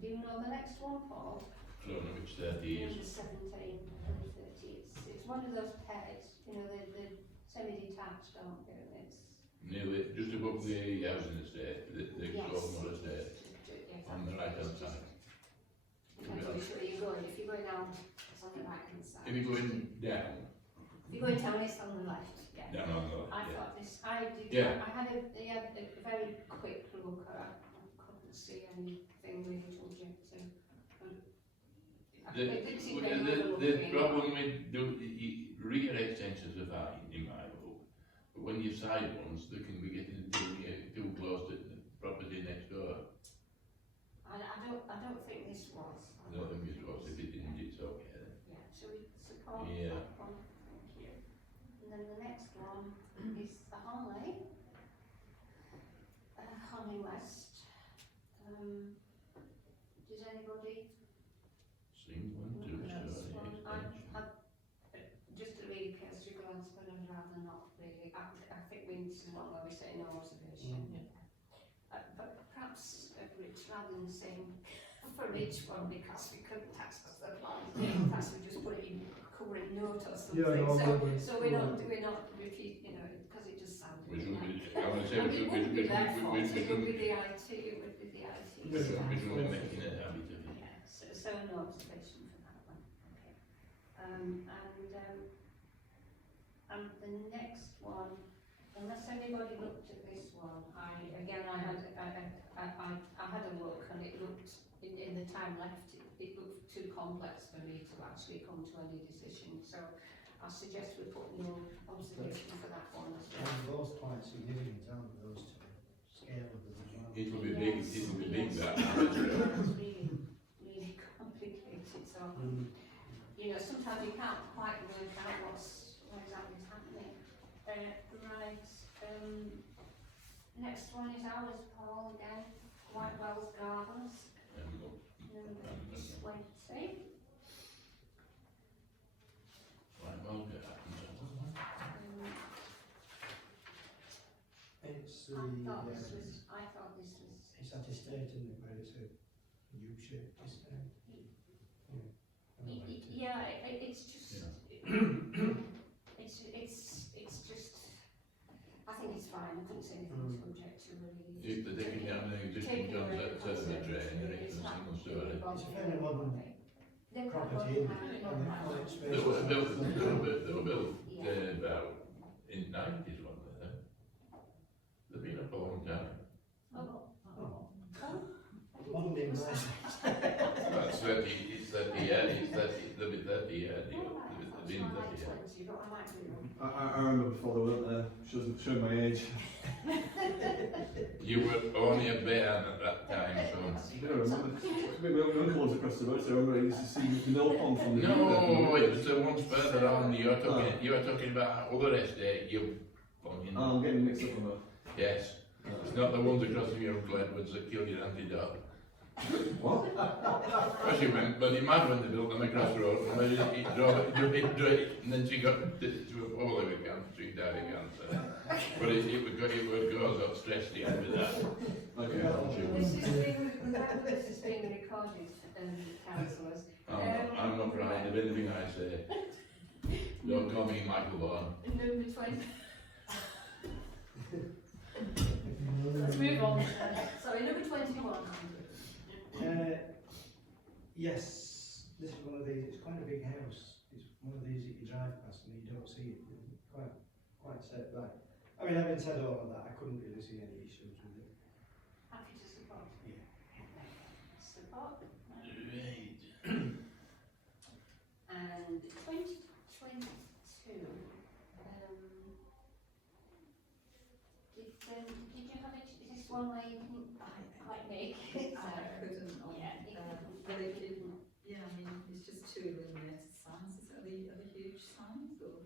Do you know the next one, Paul? I don't know which 30 Number is. 17 and 30. It's one of those pets, you know, the semi-detached, aren't they? It's Nearly, just above the housing estate, the Yes. Golden estate, on the right hand side. Depends which way you're going. If you're going down, it's on the right hand side. If you're going down, If you're going down, it's on the left. Yeah. down on the I left, yeah. thought this. I did. Yeah. I had a very quick look. I couldn't see anything really to object to. The, It did seem the, very the overlooking. problem with rear extensions are fine in my book, but when you side ones, they can be getting too close to the property next door. I don't think this was. I don't think it was, if it didn't, it's okay then. Yeah. Shall we support Yeah. that one? Thank you. And then the next one is the Honley. Honley West. Does anybody? Seen one, two, know this story one? extension. Just a really cursory glance, but I'd rather not really. I think we need to one where we say no observation. But perhaps, Rich, rather than saying for each one, because we couldn't access the plan, perhaps we just put it in covering note or something. So we're not repeat, you know, because it just sounded. We should like- be, I want to say, I mean, it wouldn't be their fault, it would be we the IT, it would be the IT. should staff. be making it a habit of it. Yeah, so no observation for that one, okay. And the next one, unless anybody looked at this one, I had a look and it looked, in the time left, it looked too complex for me to actually come to any decision, so I suggest we put no observation for that one as well. And those quite significant, aren't they, those two? Scale of them as well. It will be big, it will be big that. It's really, really complicated, so, you know, sometimes you can't quite work out what exactly is happening. Right, next one is ours, Paul, again, White Wells Gardens, number 20. Right, well, good, happens. It's I thought this was, it's that estate, isn't it, where it's a U-shaped estate? yeah, it's just, it's just, I think it's fine, I couldn't say anything to object to really. If they're taking down the existing guns outside of the drain, they're in a single story. It's a fairly modern property, isn't it? And they're quite They were spacious. built Yeah. about in the 90s, weren't they? They've been up a long time. Modern in my That's 30, it's 30 years, they'll be 30 years, they've been 30 years. I remember before they weren't there, showing my age. You were only a bairn at that time, so. I remember, my uncle lives across the road, so I remember I used to see the mill pond from the No, it was the ones further on. You were talking about other estate. You, I'm getting mixed up on that. yes, it's not the ones across from your Uncle Edwards that killed your auntie dog. What? Because she went bloody mad when they built them across the road, and then he drove it, and then she got all over cancer, she died of cancer. But it would go so stressed the end with that. Okay. This is being recorded, councillors. I'm not crying of anything I say. Don't call me Michael Vaughan. Number 20. Let's move on. Sorry, number 21. Yes, this is one of these, it's quite a big house. It's one of these that you drive past and you don't see it. Quite set back. I mean, having said all of that, I couldn't really see any issues with it. Happy to support. Yeah. Support. Right. And 2022. Did you have it? Is this one where you can quite make it? I couldn't on, Yeah, but it didn't, yeah, I mean, it's just two illuminated signs, are they huge signs or?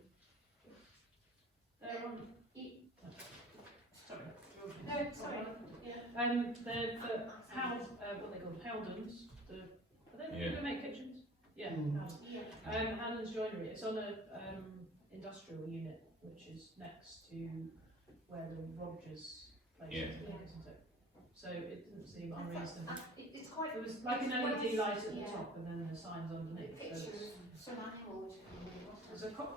They're on. Sorry. No, sorry. They're for what they called Howdens. Do they make kitchens? Yeah. Howdens Joinery. It's on a industrial unit which is next to where the Rogers place is, isn't it? So it didn't seem unreasonable. It's quite. It was like an LED light at the yeah. top and then the signs underneath. Picture So of some animal. there's a cock.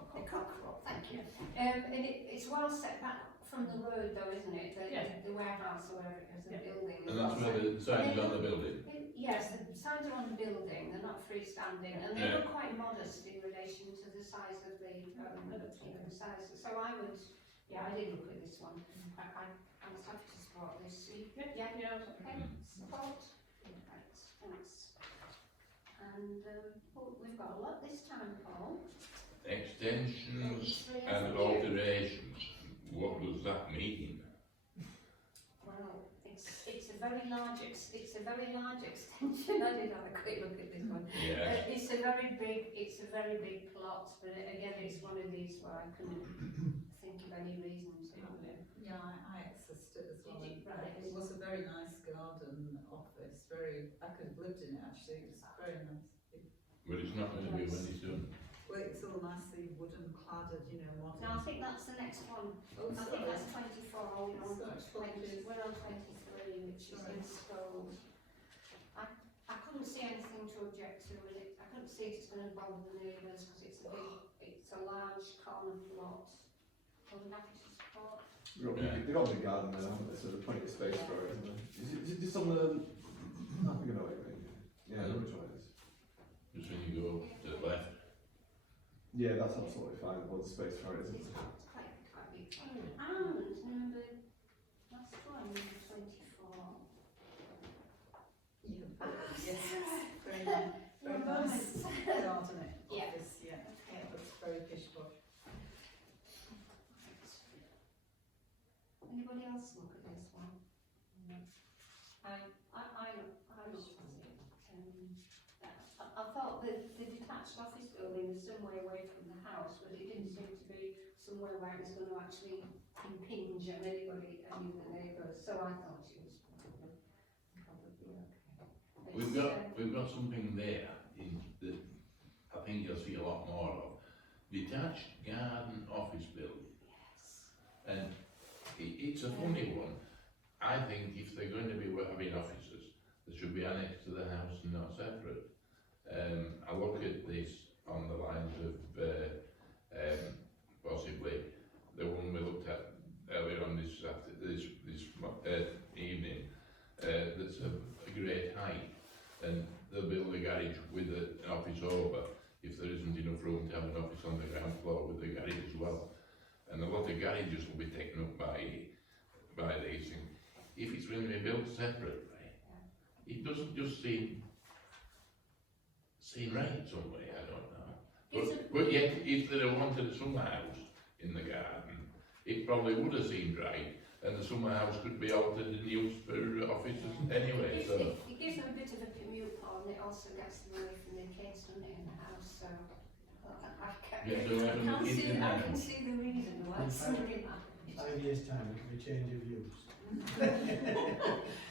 Thank you. And it's well set back from the road though, isn't it? The warehouse or whatever it is, the building. And that's where the sign is on the building. Yes, the signs are on the building, they're not freestanding, and they look quite modest in relation to the size of the size. So I did look at this one. I was happy to support this. Yeah. Okay, support. Right, thanks. And we've got a lot this time, Paul. Extensions and alterations. What does that mean? Well, it's a very large extension. I did have a quick look at this one. Yeah. It's a very big plot, but again, it's one of these where I couldn't think of any reason to. Yeah, I accessed it as well. Did you? Right. It was a very nice garden office, I could have lived in it actually, it was very nice. But it's not going to be when it's done. Well, it's all nicely wooden cladded, modern. No, I think that's the next one. Oh, I think sorry. that's 24, we're on Sorry, 20, we're on 23, which is Sorry. installed. I couldn't see anything to object to with it. I couldn't see it's going to bother the neighbours because it's a large corner plot. So I'm happy to support. They've got a big garden there, haven't they? So there's plenty of space for it, isn't there? Is it just on the... I think I know what you mean. Yeah, I know which one it is. Just when you go to the left. Yeah, that's absolutely fine. There's loads of space for it, isn't It's there? quite big. And number, last one, number 24. Yes, very nice, very nice garden office, yeah. Okay. It looks very pish posh. Anybody else look at this one? I looked at it. I thought the detached office building was somewhere away from the house, but it didn't seem to be somewhere where it was going to actually impinge on any of the neighbours. So I thought it was probably okay. We've got something there that I think you'll see a lot more of. Detached garden office building. Yes. And it's a funny one. I think if they're going to be having offices, they should be annexed to the house and not separate. I look at this on the lines of possibly the one we looked at earlier on this evening. That's a great height, and they'll build a garage with an office over if there isn't enough room to have an office on the ground floor with the garage as well. And a lot of garages will be taken up by these things. If it's going to be built separately, it doesn't just seem right some way, I don't know. But yet, if they wanted some house in the garden, it probably would have seemed right. and the summer house could be altered and used for offices anyway, so. It gives them a bit of a commute, Paul, and it also gets them away from their kids, doesn't it, in the house, so. Yeah, so everyone is in I there. can see the reason why it's something like In 5 years' time, it could be change of views.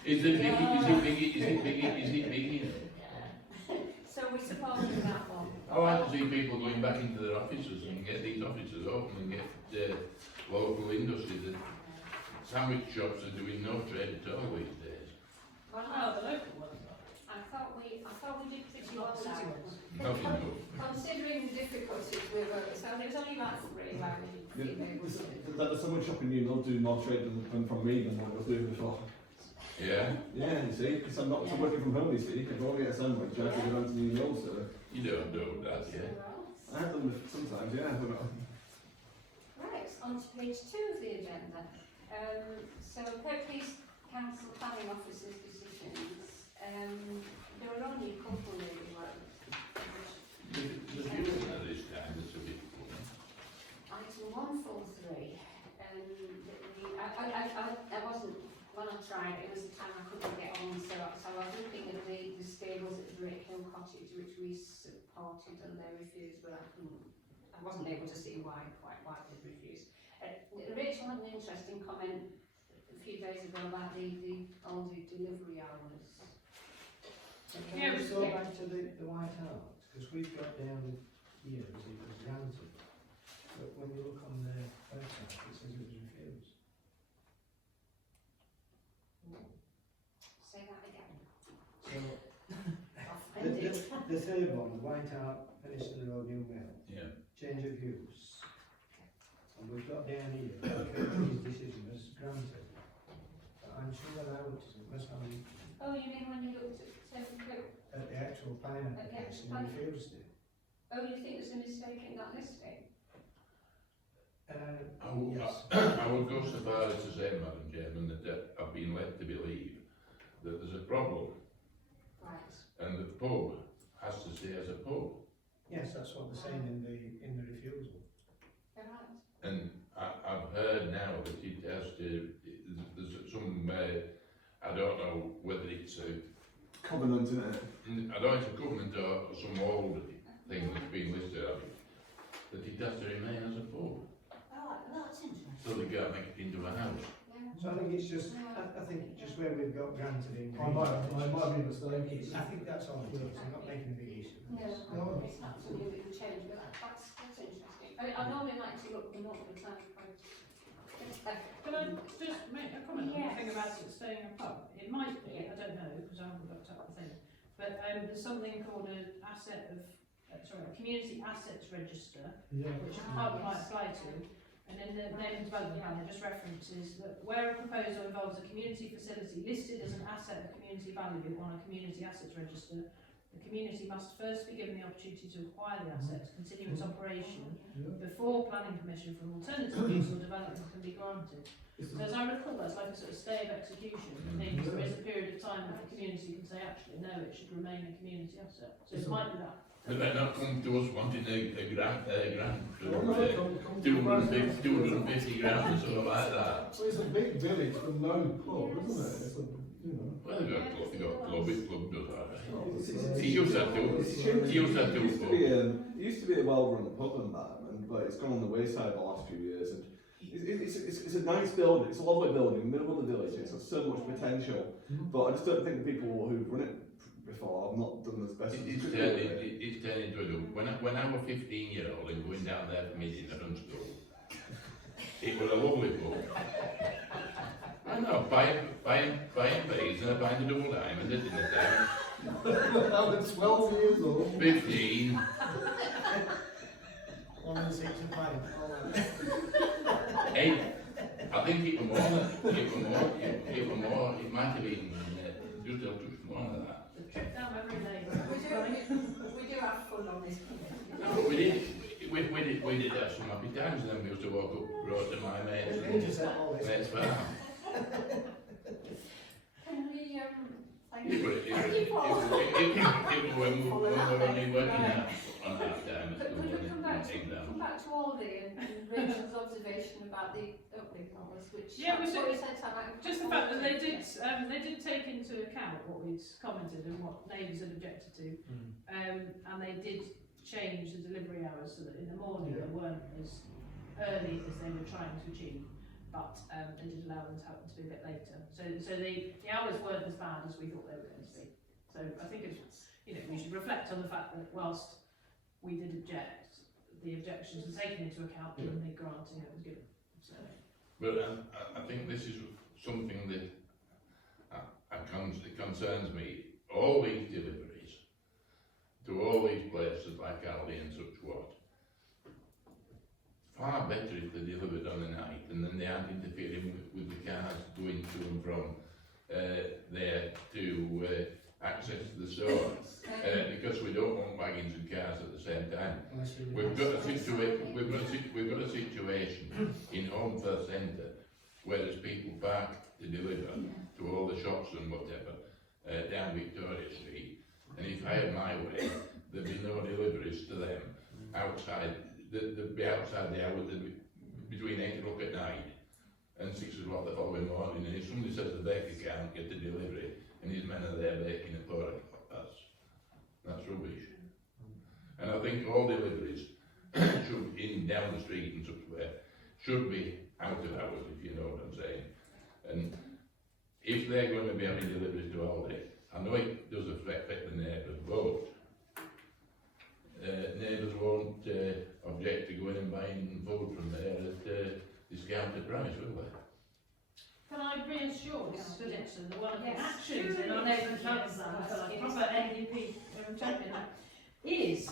Is it big, So we're supporting that one. I like to see people going back into their offices and get these offices open and get local industry. The sandwich shops are doing no trade at all these days. Well, Well, the local ones. I thought we did pretty well City now. ones. Nothing new. Considering the difficulties we were, so there was only about 3 where we There's so much shopping you, they'll do more trade than from me than what I was doing before. Yeah, Yeah, you see, because I'm not I'm working from home, you see, if I want to get a sandwich, I have to go down to New York, so you don't do that, yeah. I have them sometimes, yeah. Right, on to page 2 of the agenda. So Police Council Planning Officers' decisions. There are only a couple really, The viewing at this time is a bit funny. Item 143. I wasn't, when I tried, it was the time I couldn't get on, so I was looking at the stables at Drake Hill Cottage, which we supported, and they refused, but I wasn't able to see why they refused. Rachel had an interesting comment a few days ago about all the delivery hours. Yeah, Can we go yeah. back to the White Hart, because we've got down here as it was granted, but when you look on the website, it says it was refused. Say that again. So, Offended. the third one, the White Hart, Peniston Road, New Mill, Yeah. change of use. And we've got down here, Kirby's decision was granted. But I'm sure now it must have been Oh, you mean when you looked at at the actual planning At the application, actual they refused it. oh, you think there's a mistake in that listing? Yes. I would go so far as to say, Madam Chairman, that I've been led to believe that there's a problem Right. and the pub has to stay as a pub. Yes, that's what they're saying in the refusal. All right. And I've heard now that it has to, there's some, I don't know whether it's a, Covenant, isn't it? I don't know if it's a covenant or some old thing that's been listed on it, that it has to remain as a pub, Oh, that's interesting. so they can't make it into a house. Yeah. So I think it's just, I think just where we've got granted in. I might be mistaken. I think that's all it is, I'm not making a big issue. No, it's not something we can change, but that's interesting. I normally like to look them up, but Can I just make a comment on the thing Yes. about it staying a pub? It might be, I don't know, because I haven't looked up the thing, but there's something called a community assets register, Yeah. which a pub might apply to. And in the name and development plan, it just references that where a proposal involves a community facility listed as an asset of community value on a community assets register, the community must first be given the opportunity to acquire the asset, continue its operation, before planning permission for an alternative use or development can be granted. So as I recall, that's like a sort of stay of execution, that means there is a period of time that the community can say, actually, no, it should remain a community asset. So it might be that. But they're not come to us wanting a grant, Well, no, come to 250 grand or something like that. So it's a big village with no pub, isn't it? It's a, you know. Well, they've got club, it club does that. It's He used that too. He used that too. It used to be a well-run pub and that, but it's gone on the wayside the last few years. And it's a nice building. It's a lovely building, middle of the village. It's got so much potential, but I just don't think the people who've run it before have not done as best. It's turned into a do. When I was 15-year-old and going down there for meetings at school, it was a lovely pub. I know, buying bees and a pint of double diamond at dinner time. I was 12 years old. 15. One and six and five. 8. I think it was more, it might have been just a touch more than that. The trip down memory lane. We do have fun on this. No, but we did have some happy times, and then we used to walk up the road to my mate's farm. Can we, thank It you. was when we were only working on that time. Could we come back to Aldi and Rachel's observation about the opening hours, which Yeah, we what should- you said, like, Just the fact that they did take into account what we'd commented and what neighbours had objected to, and they did change the delivery hours so that in the morning they weren't as early as they were trying to achieve, but they did allow them to happen to be a bit later. So the hours weren't as bad as we thought they were going to be. So I think it's, you know, we should reflect on the fact that whilst we did object, the objections were taken into account in the granting that was given. So. But I think this is something that it concerns me. All these deliveries to all these places like Aldi and such what, far better if they delivered on the night and then they aren't interfering with the cars going to and from there to access the store. Because we don't want wagons and cars at the same time. We've got a situation in Holmfirth Centre where there's people park to deliver to all the shops and whatever down Victoria Street, and if I had my way, there'd be no deliveries to them outside. They'd be outside the hours between 8 o'clock at night and 6 o'clock the following morning. And if somebody says the baker can't get the delivery and his men are there baking at 4 o'clock, that's rubbish. And I think all deliveries should, in down the street and such where, should be out of hours, if you know what I'm saying. And if they're going to be having deliveries to Aldi, I know it does affect the neighbours, but neighbours won't object to going and buying food from there at discounted price, will they? Can I reassure Councillor Dixon that one of the Yes. actions in our neighbourhood development plan for like proper NDP champion is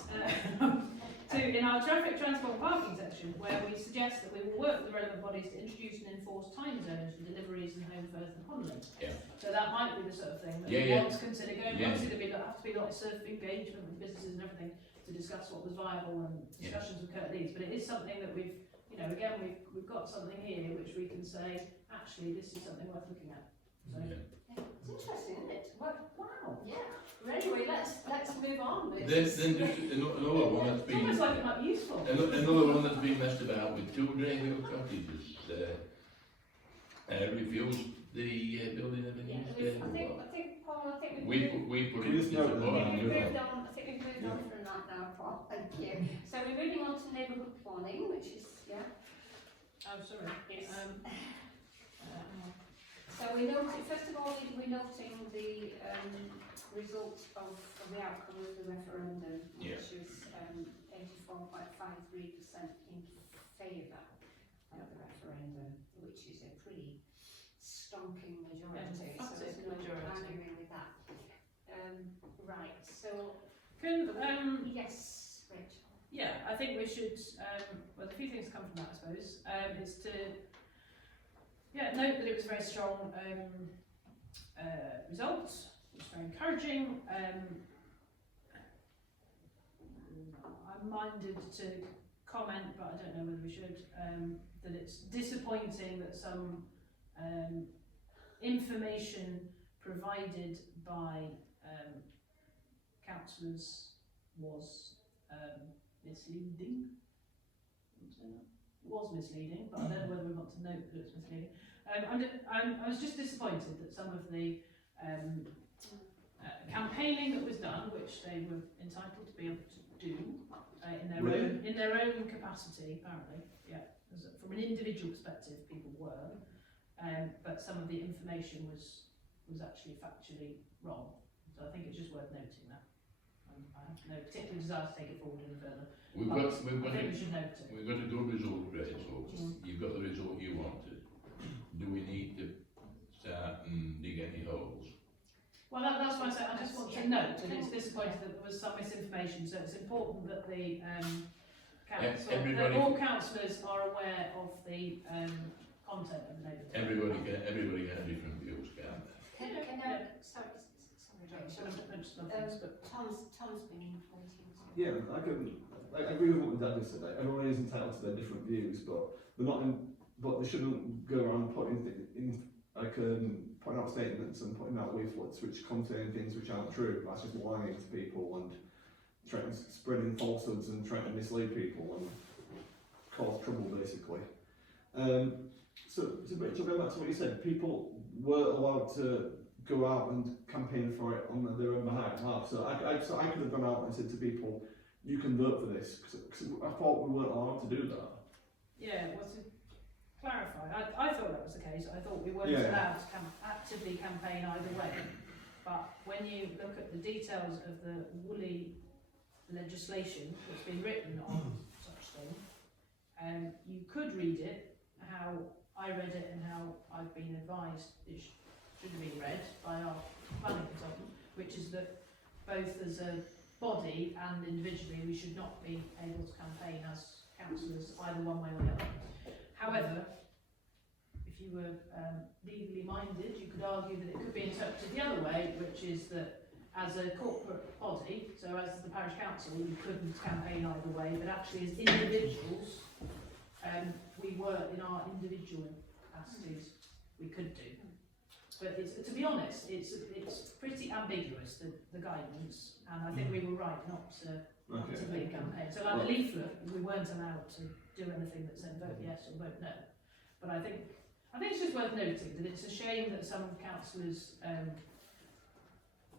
in our traffic transport parking section where we suggest that we will work with the relevant bodies to introduce and enforce time zones for deliveries in Holmfirth and Honley. Yeah. So that might be the sort of thing that Yeah, we yeah. want to consider going. Yeah. Obviously there'll have to be lots of engagement with businesses and everything to discuss what was viable and discussions with Kurt Leeds, but it is something that we've, you know, again we've got something here which we can say actually this is something worth looking at. So. Yeah. It's interesting, isn't it? Wow. Yeah. But anyway, let's move on. Then just another one that's It's been almost like it might be useful. another one that's been messed about with 2 Greyhill cottages. Refused the building of a new I stable. think, Paul, We put Can we it just to note support that- and we've move moved on. on. I think we've moved on from that now, Paul. Thank you. So we're moving on to neighbourhood planning, which is Oh, sorry. Yes. Hang on. So we noted, first of all, we're noting the result of the outcome of the referendum, Yeah. which was 84.53% in favour of the referendum, which is a pretty stonking majority. So Emphatic there's no majority. arguing with that. Right, so Can, yes, Rachel. yeah, I think we should, well, a few things come from that, I suppose, is to, note that it was a very strong result, it was very encouraging. I'm minded to comment, but I don't know whether we should, that it's disappointing that some information provided by councillors was misleading. Was misleading, but I don't know whether we want to note that it's misleading. I was just disappointed that some of the campaigning that was done, which they were entitled to be able to do in their own capacity, apparently, from an individual perspective, people were, but some of the information was actually factually wrong. So I think it's just worth noting that. I have no particular desire to take it forward any further. We've I got think we should note it. we've got a good result, Rachel. You've got the result you wanted. Do we need to start and dig any holes? Well, that's why I said I just want to note that it's disappointing that there was some misinformation. So it's important that the that all councillors are aware of the content of the neighbourhood. Everybody can have different views, can't they? Sorry, Sort Rachel. of mention some things, but Tom's been waiting. Yeah, I agree with what my dad just said. Everyone is entitled to their different views, but they're not. But they shouldn't go around putting out statements and putting out leaflets which contain things which aren't true. That's just lying to people and spreading falsehoods and trying to mislead people and cause trouble, basically. So Rachel, going back to what you said, people were allowed to go out and campaign for it on their own behalf. So I could have gone out and said to people, you can vote for this, because I thought we weren't allowed to do that. Yeah, well, to clarify, I thought that was the case. I thought we weren't Yeah. allowed to actively campaign either way. But when you look at the details of the woolly legislation that's been written on such thing, you could read it how I read it and how I've been advised it should be read by our planning consultant, which is that both as a body and individually we should not be able to campaign as councillors either one way or the other. However, if you were legally minded, you could argue that it could be interpreted the other way, which is that as a corporate body, so as the parish council, we couldn't campaign either way, but actually as individuals, we were in our individual capacities, we could do. But it's, to be honest, it's pretty ambiguous, the guidance, and I think we were right not to actively campaign. So like the leaflet, we weren't allowed to do anything that said vote yes or vote no. But I think it's just worth noting that it's a shame that some councillors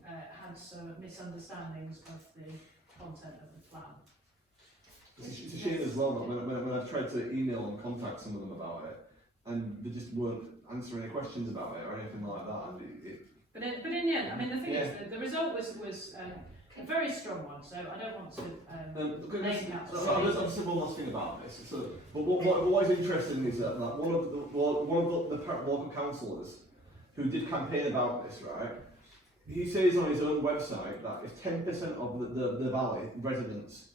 had some misunderstandings of the content of the plan. It's a shame as well that when I've tried to email and contact some of them about it, and they just weren't answering any questions about it or anything like that. And But in the end, I mean, the thing is that the result was a very strong one. So I don't want to name council. So there's obviously one last thing about this. So, but what is interesting is that one of the local councillors who did campaign about this, right? He says on his own website that if 10% of the valley residents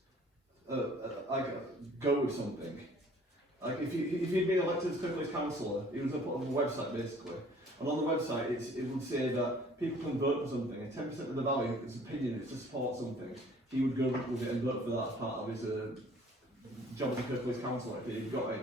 go with something, like if he'd been elected as Kirklees councillor, he was put on the website basically, and on the website it would say that people can vote for something, and 10% of the valley, his opinion is to support something. He would go with it and vote for that as part of his job as a Kirklees councillor if he got in.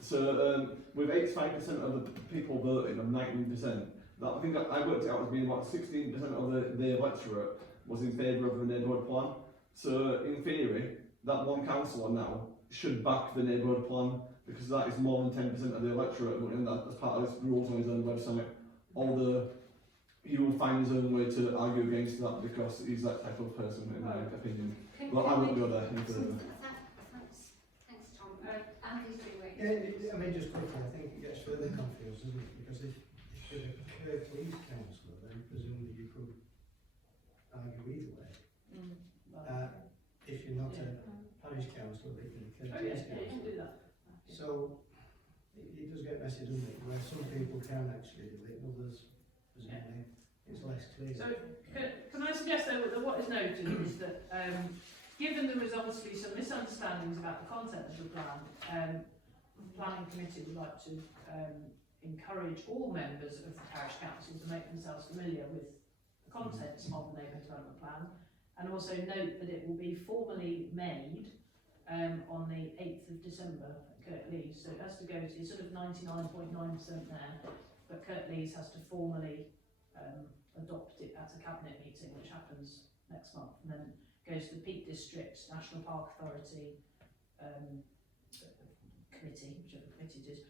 So with 85% of the people voting, and 19%. I think I worked it out as being about 16% of the electorate was in favour of the neighbourhood plan. So in theory, that one councillor now should back the neighbourhood plan because that is more than 10% of the electorate, and that as part of his rules on his own website. Although he will find his own way to argue against that because he's that type of person, in my opinion. But I won't go there any further. Thanks, Tom. Andy's really waiting. Yeah, I mean, just quickly, I think it gets further confused, doesn't it? Because if you're a Kirklees councillor, then presumably you could argue either way. If you're not a parish councillor, but you're a Kirklees You can councillor. do that. So it does get messy, doesn't it? Where some people can actually do it, and others, presumably, it's less clear. So can I suggest though that what is noted is that given there was obviously some misunderstandings about the content of the plan, the planning committee would like to encourage all members of the parish council to make themselves familiar with the contents of the neighbourhood development plan, and also note that it will be formally made on the 8th of December at Kirklees. So it has to go to sort of 99.9% there, but Kirklees has to formally adopt it at a cabinet meeting, which happens next month, and then goes to the Peak District National Park Authority committee, whichever committee it is,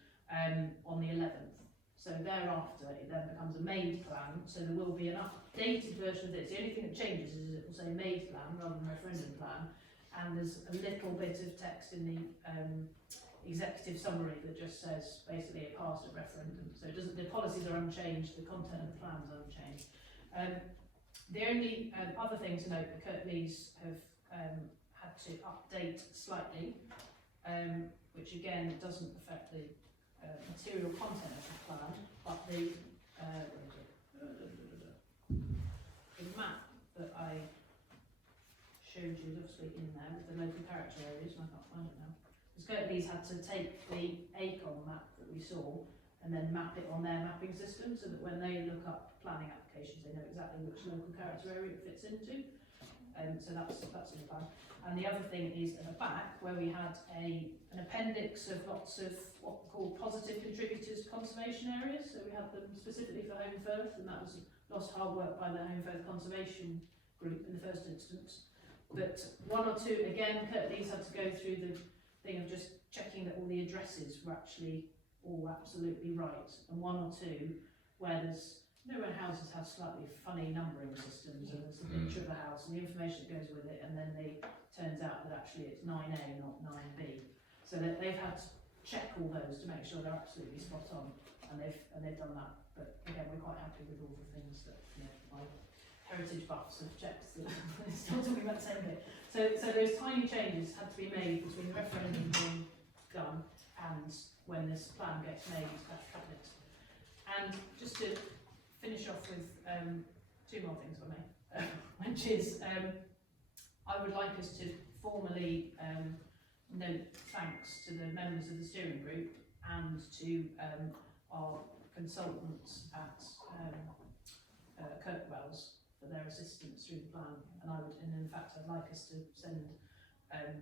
on the 11th. So thereafter it then becomes a made plan, so there will be an updated version of this. The only thing that changes is it will say made plan rather than referendum plan, and there's a little bit of text in the executive summary that just says basically it passed a referendum. So it doesn't, the policies are unchanged, the content of the plan is unchanged. The only other thing to note, the Kirklees have had to update slightly, which again doesn't affect the material content of the plan, but the map that I showed you is obviously in there with the local character areas, and I can't find it now. Because Kirklees had to take the ACON map that we saw and then map it on their mapping system so that when they look up planning applications they know exactly which local character area it fits into. So that's in the plan. And the other thing is at the back where we had an appendix of lots of what we call positive contributors to conservation areas. So we had them specifically for Home Firth, and that was lost hard work by the Home Firth Conservation Group in the first instance. But one or two, again, Kirklees had to go through the thing of just checking that all the addresses were actually all absolutely right, and one or two where there's, you know, when houses have slightly funny numbering systems and there's a picture of the house and the information that goes with it, and then it turns out that actually it's 9A, not 9B. So that they've had to check all those to make sure they're absolutely spot on, and they've done that. But again, we're quite happy with all the things that, you know, my heritage buffs have checked. That it's still talking about the same bit. So those tiny changes had to be made between the referendum being done and when this plan gets made at Cabinet. And just to finish off with two more things for me, which is I would like us to formally note thanks to the members of the steering group and to our consultants at Kirkwells for their assistance through the plan. And in fact, I'd like us to send a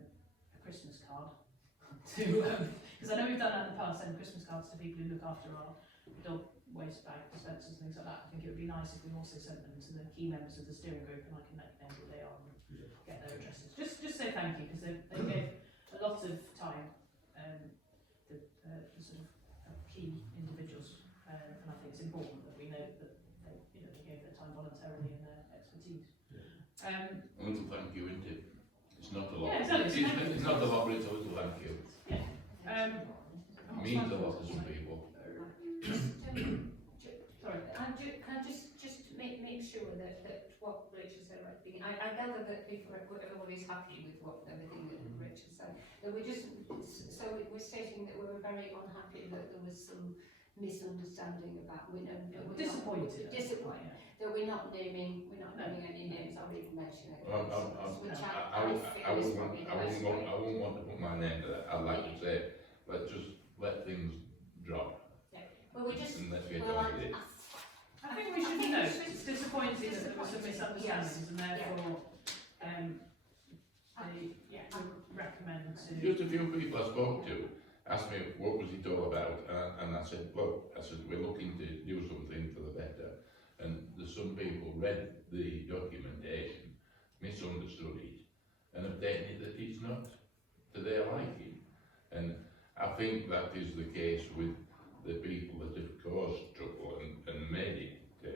Christmas card to, because I know we've done that in the past, send Christmas cards to people who look after our dog waste bag dispensers and things like that. I think it would be nice if we also sent them to the key members of the steering group, and I can let you know who they are and get their addresses. Just say thank you, because they gave a lot of time, the sort of key individuals, and I think it's important that we know that they gave their time voluntarily and their expertise. A little thank you, isn't it? It's not a lot. Yeah, exactly. It's not a lot, but it's a little thank you. Yeah. It means a lot to some people. Sorry. Can I just make sure that what Rachel said right at the beginning, I gather that everybody's happy with everything that Rachel said. That we're stating that we were very unhappy that there was some misunderstanding about Disappointed. That we're not naming any names or even mentioning it. I wouldn't want to put my name to that. I'd like to say, let's just let things drop. Well, and let's get on with it. I think we should note it's disappointing that there were some misunderstandings, and therefore I recommend to. Just a few people I spoke to asked me what was it all about, and I said, well, we're looking to do something for the better, and there's some people read the documentation, misunderstood it, and have taken it that it's not to their liking, and I think that is the case with the people that have caused trouble and made it that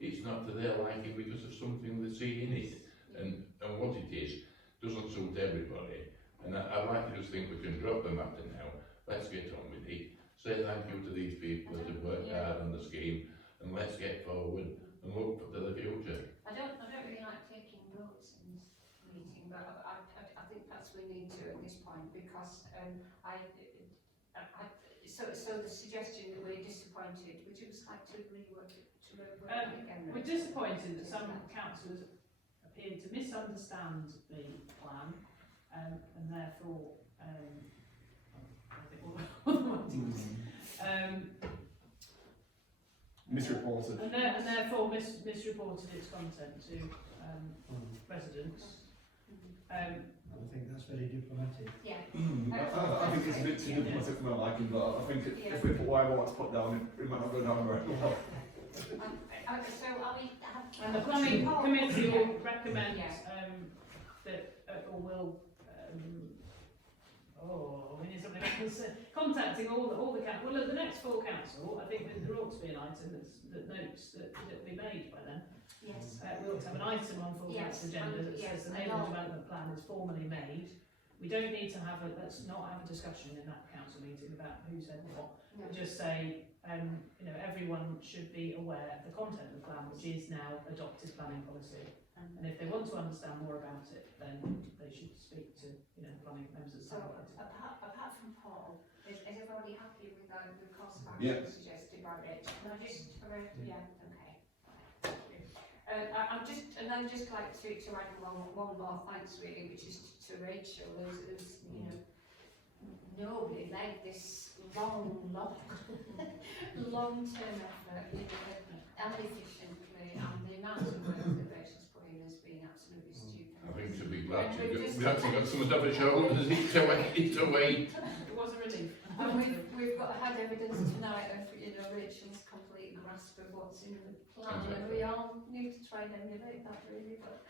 it's not to their liking because of something they see in it, and what it is doesn't suit everybody. And I'd like to just think we can drop the matter now, let's get on with it, say thank you to these people that have worked hard on the scheme, and let's get forward and look to the future. I don't really like taking notes in this meeting, but I think perhaps we need to at this point, because so the suggestion that we're disappointed, would you just like to rework it again? We're disappointed that some councillors appeared to misunderstand the plan, and therefore misreported. And therefore misreported its content to residents. I think that's very diplomatic. Yeah. I think it's a bit too diplomatic for my liking, but I think if we put what I want to put down, it might not go down very well. So are we? And the planning committee will recommend that, or will, we need something else. Contacting all the council. Well, at the next full council, I think there ought to be an item that notes that it will be made by then. Yes. We ought to have an item on full council agenda that says the neighbourhood development plan is formally made. We don't need to let's not have a discussion in that council meeting about who said what. No. We just say, everyone should be aware of the content of the plan, which is now adopted planning policy. And if they want to understand more about it, then they should speak to, planning members of the So, planning committee. apart from Paul, is everybody happy with the course of Yeah. action suggested by Rich? Can I just, okay. Thank you. I'd just like to add one more thanks really, which is to Rachel, who's nobly led this long-term effort, and efficiently, and the amount of work that Rachel's put in has been absolutely stupid. I think she'll be glad we actually got someone to have a show, it's a wait. It was a relief. And we've had evidence tonight of Rachel's complete grasp of what's in the plan, and we all need to try and emulate that really, but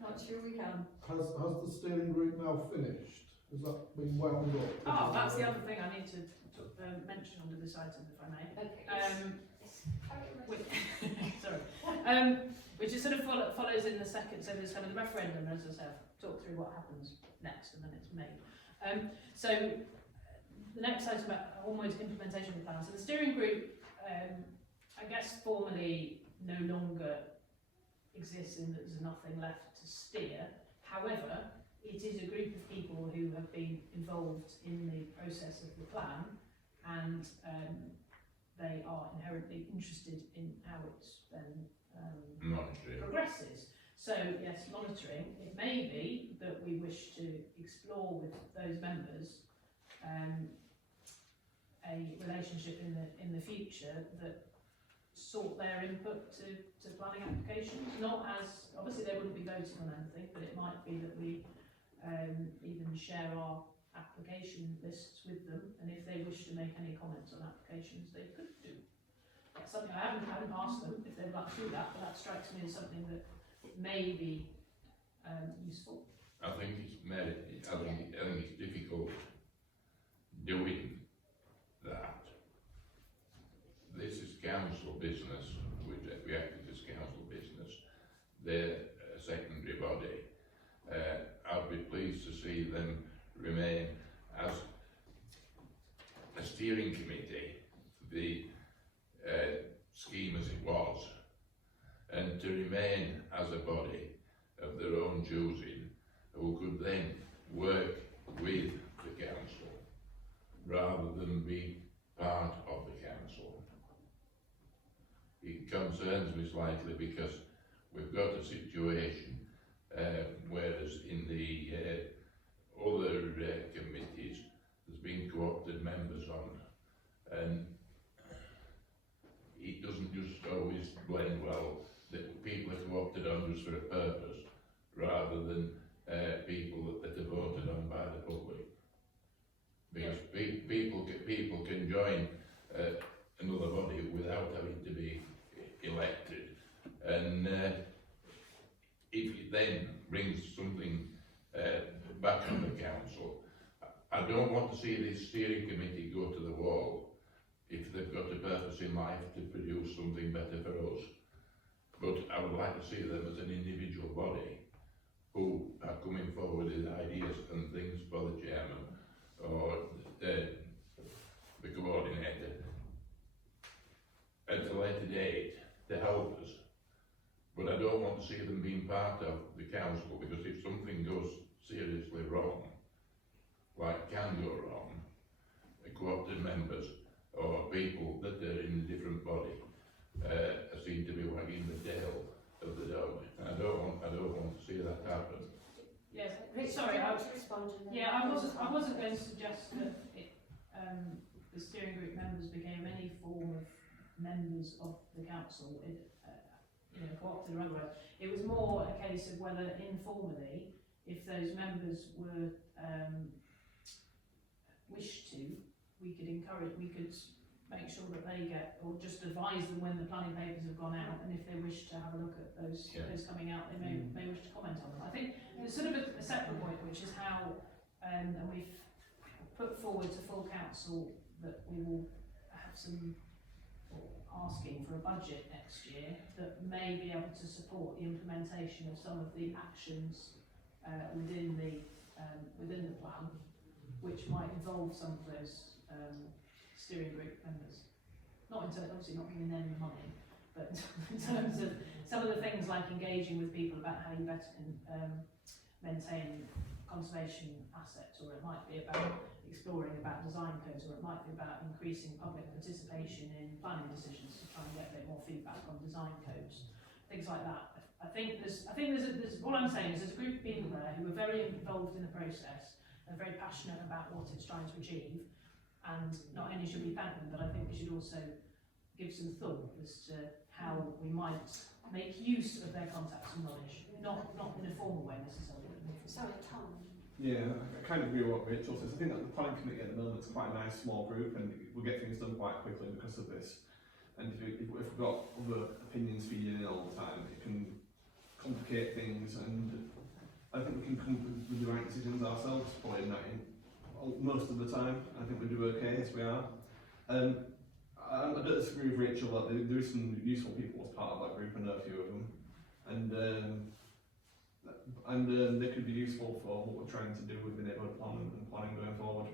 not sure we can. Has the steering group now finished? Has that been wound up? Oh, that's the other thing I need to mention under this item, if I may. Okay. Which, sorry, which is sort of follows in the second, so there's kind of the referendum, as I said, talk through what happens next, and then it's made. So the next item about almost implementation of the plan. So the steering group, I guess formally no longer exists in that there's nothing left to steer. However, it is a group of people who have been involved in the process of the plan, and they are inherently interested in how it then Monitoring. progresses. So yes, monitoring. It may be that we wish to explore with those members a relationship in the future that sought their input to planning applications. Not as, obviously they wouldn't be voting on anything, but it might be that we even share our application lists with them, and if they wish to make any comments on applications, they could do. That's something I haven't asked them if they'd like to do that, but that strikes me as something that may be useful. I think it's difficult doing that. This is council business, we act as council business. They're a secondary body. I'd be pleased to see them remain as a steering committee for the scheme as it was, and to remain as a body of their own choosing, who could then work with the council rather than be part of the council. It concerns me slightly because we've got a situation whereas in the other committees there's been co-opted members on, and it doesn't just always blend well that people are co-opted on just for a purpose rather than people that are voted on by the public. Because people can join another body without having to be elected, and if it then brings something back on the council, I don't want to see this steering committee go to the wall if they've got a purpose in life to produce something better for us. But I would like to see them as an individual body who are coming forward with ideas and things for the chairman or the coordinator at a later date to help us. But I don't want to see them being part of the council, because if something goes seriously wrong, like can go wrong, the co-opted members or people that are in a different body seem to be wagging the tail of the dog. I don't want to see that happen. Yes, Richard, sorry, do you want to respond to that? yeah, I wasn't going to suggest that the steering group members became any form of members of the council, co-opted or otherwise. It was more a case of whether informally, if those members were wished to, we could make sure that they get, or just advise them when the planning papers have gone out, and if they wish to have a look at those coming out, they may wish to comment on them. I think there's sort of a separate point, which is how, and we've put forward to full council that we will have some asking for a budget next year that may be able to support the implementation of some of the actions within the plan, which might involve some of those steering group members. Obviously not giving them the money, but in terms of some of the things like engaging with people about how you better can maintain conservation assets, or it might be about exploring about design codes, or it might be about increasing public participation in planning decisions to try and get a bit more feedback on design codes, things like that. I think there's what I'm saying is there's a group of people there who are very involved in the process and very passionate about what it's trying to achieve, and not only should we thank them, but I think we should also give some thought as to how we might make use of their contacts and knowledge, not in a formal way necessarily. Sorry, Tom. Yeah, I kind of agree with what Rachel says. I think that the planning committee at the moment is quite a nice small group, and we'll get things done quite quickly because of this. And if we've got other opinions feeding in all the time, it can complicate things, and I think we can come with the right decisions ourselves, probably in that most of the time. I think we do okay as we are. I don't disagree with Rachel that there is some useful people as part of that group. I know a few of them, and they could be useful for what we're trying to do with the neighbourhood plan and planning going forward.